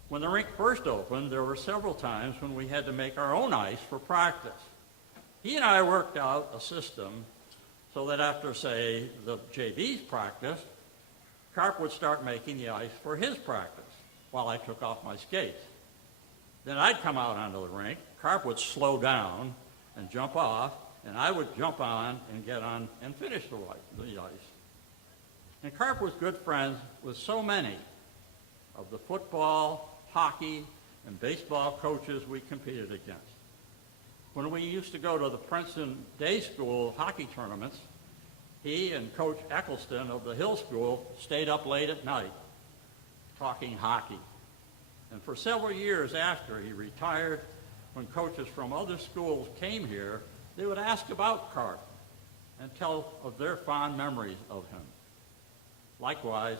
When the rink first opened, there were several times when we had to make our own ice for practice. He and I worked out a system so that after, say, the JV's practice, Carp would start making the ice for his practice while I took off my skates. Then I'd come out onto the rink, Carp would slow down and jump off, and I would jump on and get on and finish the ice. And Carp was good friends with so many of the football, hockey, and baseball coaches we competed against. When we used to go to the Princeton Day School hockey tournaments, he and Coach Eccleston of the Hill School stayed up late at night talking hockey. And for several years after he retired, when coaches from other schools came here, they would ask about Carp and tell of their fond memories of him. Likewise,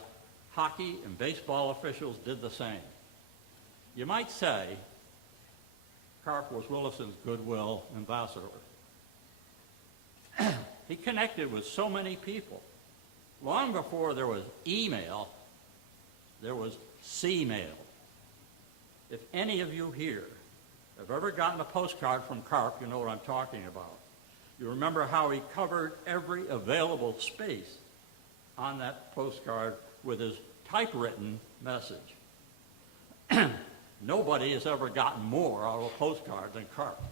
hockey and baseball officials did the same. You might say Carp was Williston's goodwill ambassador. He connected with so many people. Long before there was email, there was C-mail. If any of you here have ever gotten a postcard from Carp, you know what I'm talking about. You remember how he covered every available space on that postcard with his typewritten message. Nobody has ever gotten more out of a postcard than Carp.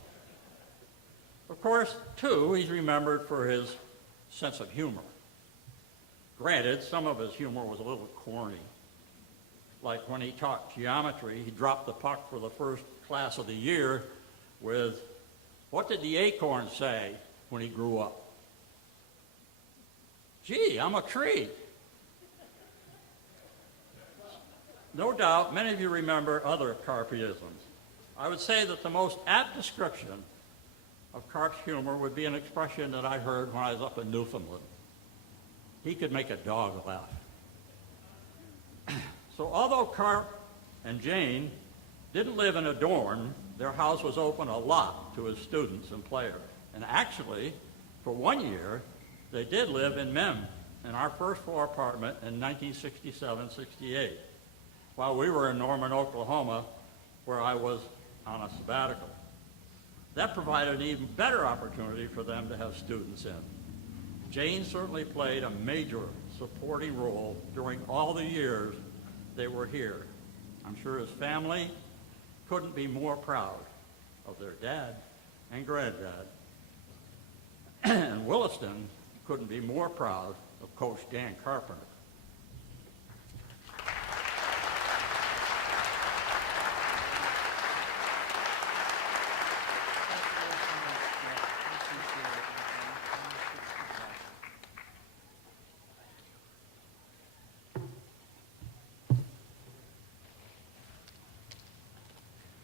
Of course, too, he's remembered for his sense of humor. Granted, some of his humor was a little corny. Like when he taught geometry, he dropped the puck for the first class of the year with, "What did the acorn say when he grew up?" "Gee, I'm a tree." No doubt, many of you remember other Carpisms. I would say that the most apt description of Carp's humor would be an expression that I heard when I was up in Newfoundland. He could make a dog laugh. So although Carp and Jane didn't live in a dorm, their house was open a lot to his students and players. And actually, for 1 year, they did live in Mem, in our first floor apartment in 1967-68, while we were in Norman, Oklahoma, where I was on a sabbatical. That provided an even better opportunity for them to have students in. Jane certainly played a major supporting role during all the years they were here. I'm sure his family couldn't be more proud of their dad and granddad. And Williston couldn't be more proud of Coach Dan Carpenter.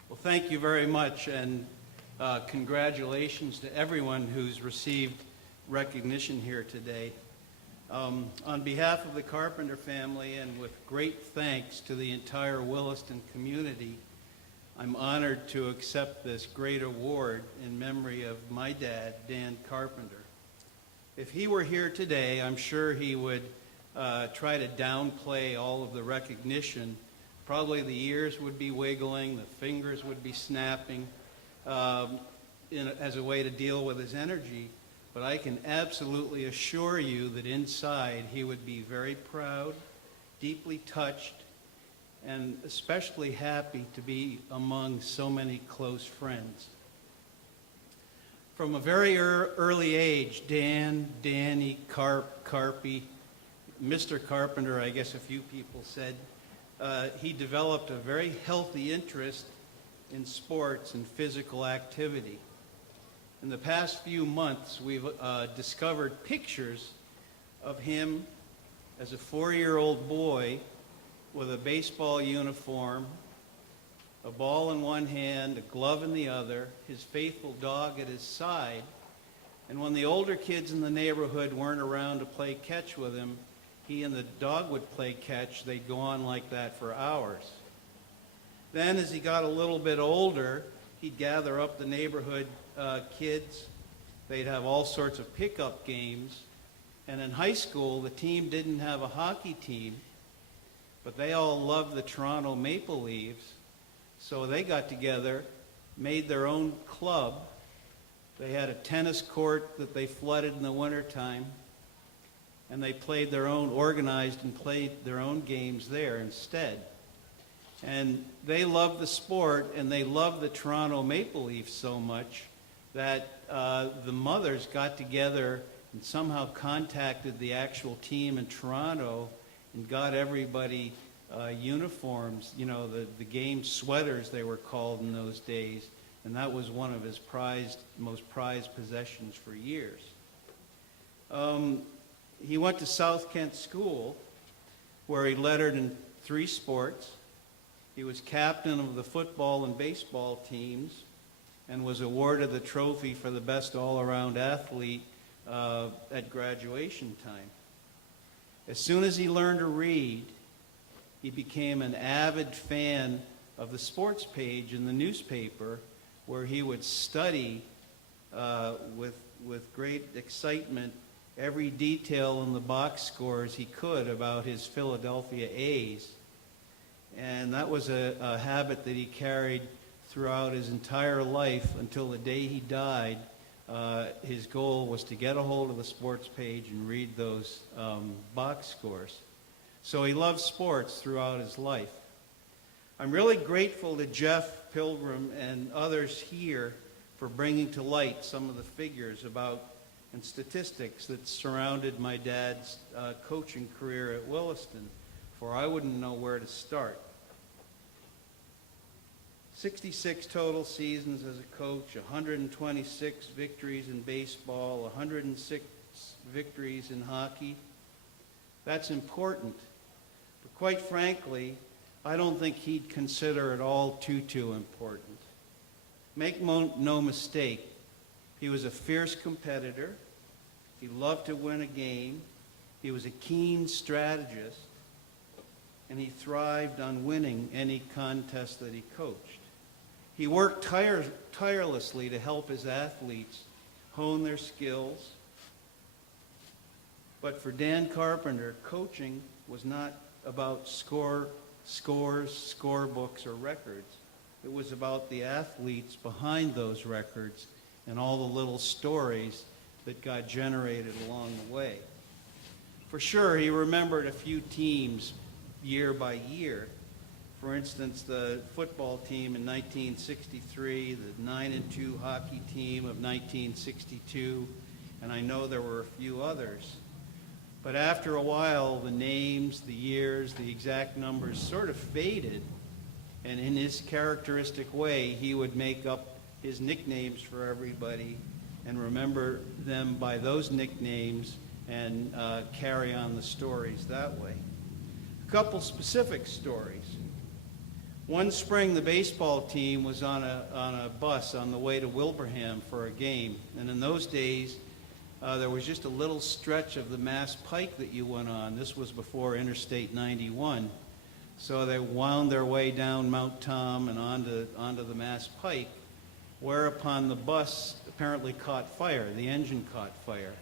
Well, thank you very much, and congratulations to everyone who's received recognition here today. On behalf of the Carpenter family and with great thanks to the entire Williston community, I'm honored to accept this great award in memory of my dad, Dan Carpenter. If he were here today, I'm sure he would try to downplay all of the recognition. Probably the ears would be wiggling, the fingers would be snapping as a way to deal with his energy. But I can absolutely assure you that inside he would be very proud, deeply touched, and especially happy to be among so many close friends. From a very early age, Dan, Danny, Carp, Carpy, Mr. Carpenter, I guess a few people said, he developed a very healthy interest in sports and physical activity. In the past few months, we've discovered pictures of him as a 4-year-old boy with a baseball uniform, a ball in one hand, a glove in the other, his faithful dog at his side. And when the older kids in the neighborhood weren't around to play catch with him, he and the dog would play catch. They'd go on like that for hours. Then as he got a little bit older, he'd gather up the neighborhood kids. They'd have all sorts of pickup games. And in high school, the team didn't have a hockey team, but they all loved the Toronto Maple Leafs. So they got together, made their own club. They had a tennis court that they flooded in the wintertime, and they played their own, organized and played their own games there instead. And they loved the sport, and they loved the Toronto Maple Leafs so much that the mothers got together and somehow contacted the actual team in Toronto and got everybody uniforms, you know, the game sweaters they were called in those days, and that was one of his most prized possessions for years. He went to South Kent School, where he lettered in 3 sports. He was captain of the football and baseball teams and was awarded the trophy for the best all-around athlete at graduation time. As soon as he learned to read, he became an avid fan of the sports page in the newspaper, where he would study with great excitement every detail in the box scores he could about his Philadelphia A's. And that was a habit that he carried throughout his entire life until the day he died. His goal was to get a hold of the sports page and read those box scores. So he loved sports throughout his life. I'm really grateful to Jeff Pilgrim and others here for bringing to light some of the figures about and statistics that surrounded my dad's coaching career at Williston, for I wouldn't know where to start. 66 total seasons as a coach, 126 victories in baseball, 106 victories in hockey. That's important. But quite frankly, I don't think he'd consider it all too important. Make no mistake, He was a fierce competitor. He loved to win a game. He was a keen strategist. And he thrived on winning any contest that he coached. He worked tirelessly to help his athletes hone their skills. But for Dan Carpenter, coaching was not about scores, scorebooks, or records. It was about the athletes behind those records and all the little stories that got generated along the way. For sure, he remembered a few teams year by year. For instance, the football team in 1963, the 9-2 hockey team of 1962, and I know there were a few others. But after a while, the names, the years, the exact numbers sort of faded, and in his characteristic way, he would make up his nicknames for everybody and remember them by those nicknames and carry on the stories that way. A couple specific stories. One spring, the baseball team was on a bus on the way to Wilbraham for a game, and in those days, there was just a little stretch of the Mass Pike that you went on. This was before Interstate 91. So they wound their way down Mount Tom and onto the Mass Pike, whereupon the bus apparently caught fire. The engine caught fire.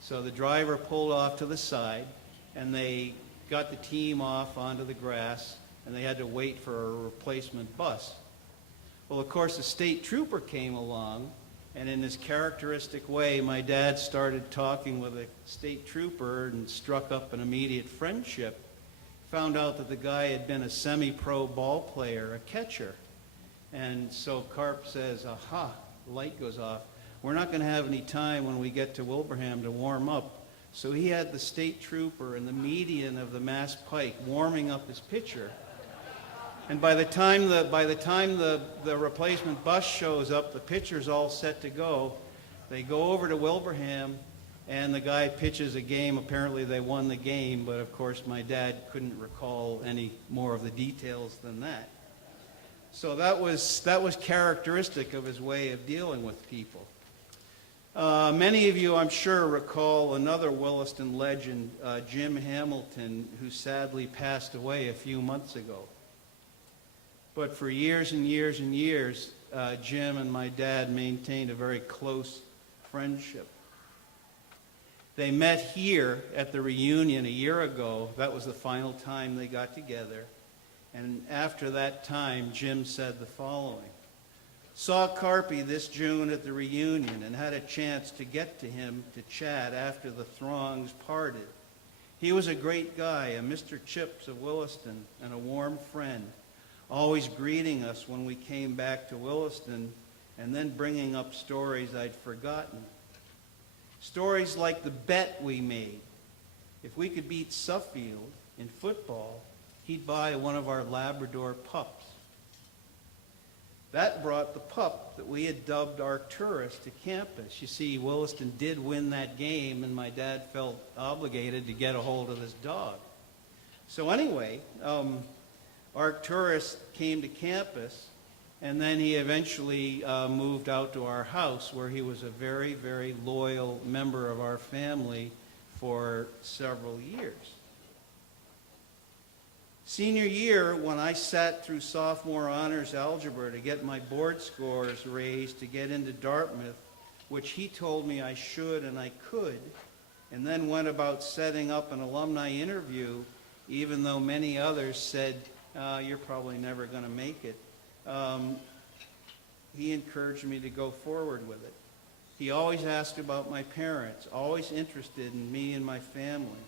So the driver pulled off to the side, and they got the team off onto the grass, and they had to wait for a replacement bus. Well, of course, a state trooper came along, and in his characteristic way, my dad started talking with a state trooper and struck up an immediate friendship. Found out that the guy had been a semi-pro ball player, a catcher. And so Carp says, aha, the light goes off. We're not going to have any time when we get to Wilbraham to warm up. So he had the state trooper in the median of the Mass Pike warming up his pitcher. And by the time the replacement bus shows up, the pitcher's all set to go. They go over to Wilbraham, and the guy pitches a game. Apparently they won the game, but of course my dad couldn't recall any more of the details than that. So that was characteristic of his way of dealing with people. Many of you, I'm sure, recall another Williston legend, Jim Hamilton, who sadly passed away a few months ago. But for years and years and years, Jim and my dad maintained a very close friendship. They met here at the reunion a year ago. That was the final time they got together. And after that time, Jim said the following. Saw Carpy this June at the reunion and had a chance to get to him to chat after the throngs parted. He was a great guy, a Mr. Chips of Williston, and a warm friend, always greeting us when we came back to Williston and then bringing up stories I'd forgotten. Stories like the bet we made. If we could beat Suffield in football, he'd buy one of our Labrador pups. That brought the pup that we had dubbed Arcturus to campus. You see, Williston did win that game, and my dad felt obligated to get a hold of his dog. So anyway, Arcturus came to campus, and then he eventually moved out to our house, where he was a very, very loyal member of our family for several years. Senior year, when I sat through sophomore honors algebra to get my board scores raised to get into Dartmouth, which he told me I should and I could, and then went about setting up an alumni interview, even though many others said, you're probably never going to make it. He encouraged me to go forward with it. He always asked about my parents, always interested in me and my family.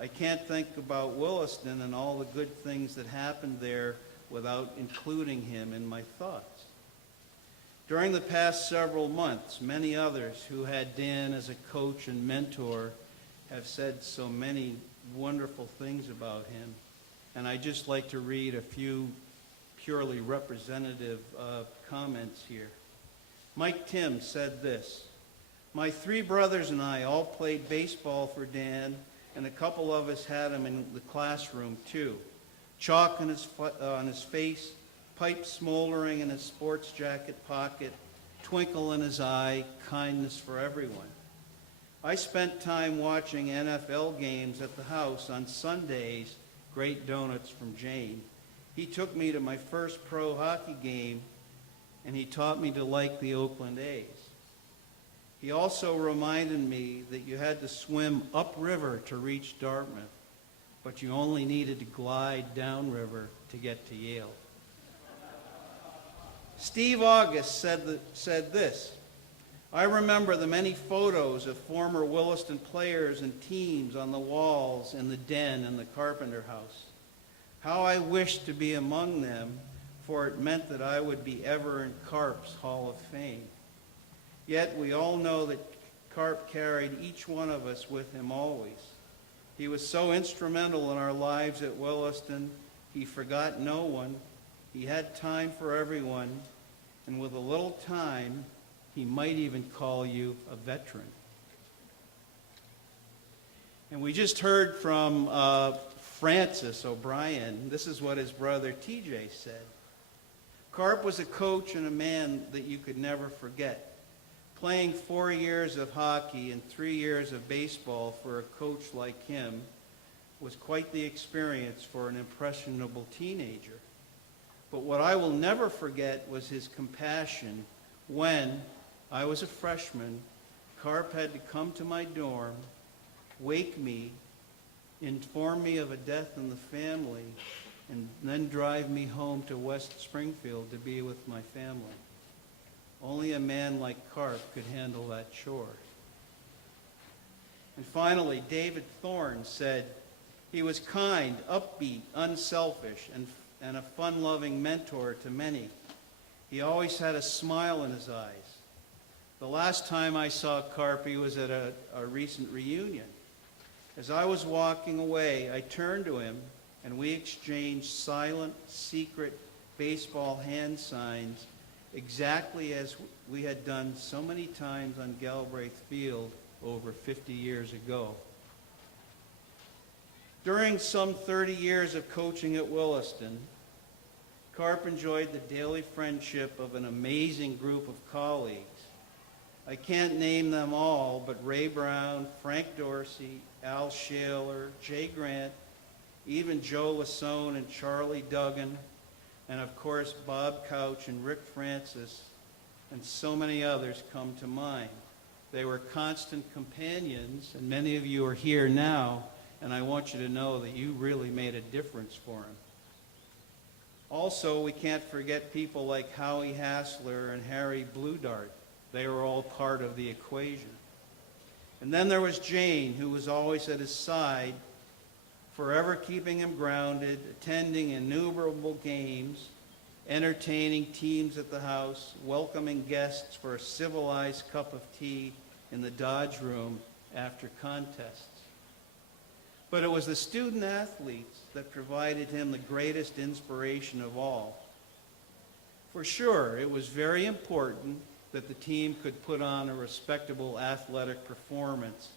I can't think about Williston and all the good things that happened there without including him in my thoughts. During the past several months, many others who had Dan as a coach and mentor have said so many wonderful things about him. And I'd just like to read a few purely representative comments here. Mike Tim said this: my three brothers and I all played baseball for Dan, and a couple of us had him in the classroom too. Chalk on his face, pipe smoldering in his sports jacket pocket, twinkle in his eye, kindness for everyone. I spent time watching NFL games at the house on Sundays, great donuts from Jane. He took me to my first pro hockey game, and he taught me to like the Oakland A's. He also reminded me that you had to swim upriver to reach Dartmouth, but you only needed to glide downriver to get to Yale. Steve August said this, I remember the many photos of former Williston players and teams on the walls in the den in the Carpenter House. How I wished to be among them, for it meant that I would be ever in Carp's Hall of Fame. Yet we all know that Carp carried each one of us with him always. He was so instrumental in our lives at Williston. He forgot no one. He had time for everyone. And with a little time, he might even call you a veteran. And we just heard from Francis O'Brien. This is what his brother TJ said. Carp was a coach and a man that you could never forget. Playing 4 years of hockey and 3 years of baseball for a coach like him was quite the experience for an impressionable teenager. But what I will never forget was his compassion when I was a freshman. Carp had to come to my dorm, wake me, inform me of a death in the family, and then drive me home to West Springfield to be with my family. Only a man like Carp could handle that chore. And finally, David Thorne said, he was kind, upbeat, unselfish, and a fun-loving mentor to many. He always had a smile in his eyes. The last time I saw Carp, he was at a recent reunion. As I was walking away, I turned to him, and we exchanged silent, secret baseball hand signs exactly as we had done so many times on Galbraith Field over 50 years ago. During some 30 years of coaching at Williston, Carp enjoyed the daily friendship of an amazing group of colleagues. I can't name them all, but Ray Brown, Frank Dorsey, Al Shaler, Jay Grant, even Joe Lasone and Charlie Duggan, and of course Bob Couch and Rick Francis, and so many others come to mind. They were constant companions, and many of you are here now, and I want you to know that you really made a difference for them. Also, we can't forget people like Howie Hassler and Harry Blue Dart. They were all part of the equation. And then there was Jane, who was always at his side, forever keeping him grounded, attending innumerable games, entertaining teams at the house, welcoming guests for a civilized cup of tea in the Dodge Room after contests. But it was the student athletes that provided him the greatest inspiration of all. For sure, it was very important that the team could put on a respectable athletic performance,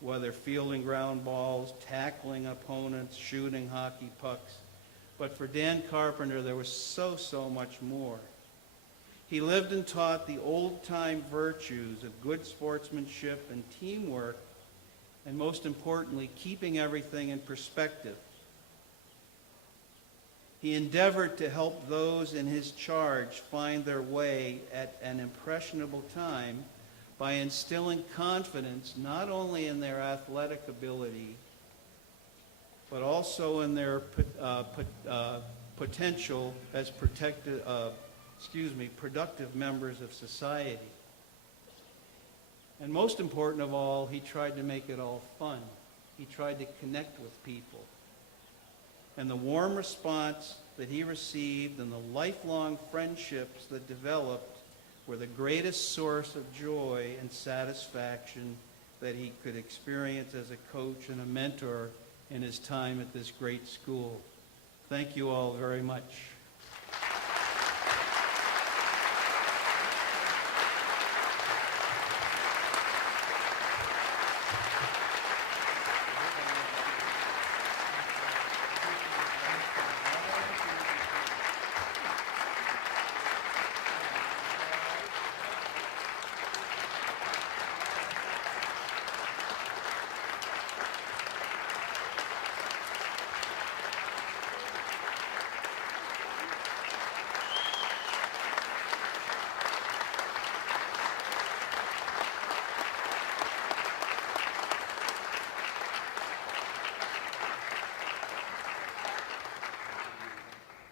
whether fielding ground balls, tackling opponents, shooting hockey pucks. But for Dan Carpenter, there was so much more. He lived and taught the old-time virtues of good sportsmanship and teamwork, and most importantly, keeping everything in perspective. He endeavored to help those in his charge find their way at an impressionable time by instilling confidence not only in their athletic ability, but also in their potential as productive members of society. And most important of all, he tried to make it all fun. He tried to connect with people. And the warm response that he received and the lifelong friendships that developed were the greatest source of joy and satisfaction that he could experience as a coach and a mentor in his time at this great school. Thank you all very much.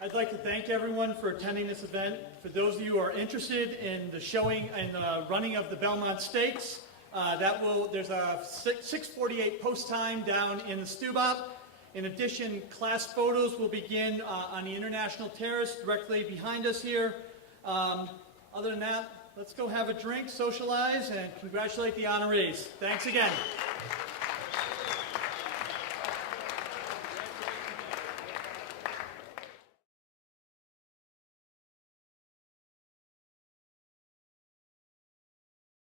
I'd like to thank everyone for attending this event. For those of you who are interested in the showing and the running of the Belmont Stakes, there's a 6:48 post time down in the Stubop. In addition, class photos will begin on the International Terrace directly behind us here. Other than that, let's go have a drink, socialize, and congratulate the honorees. Thanks again.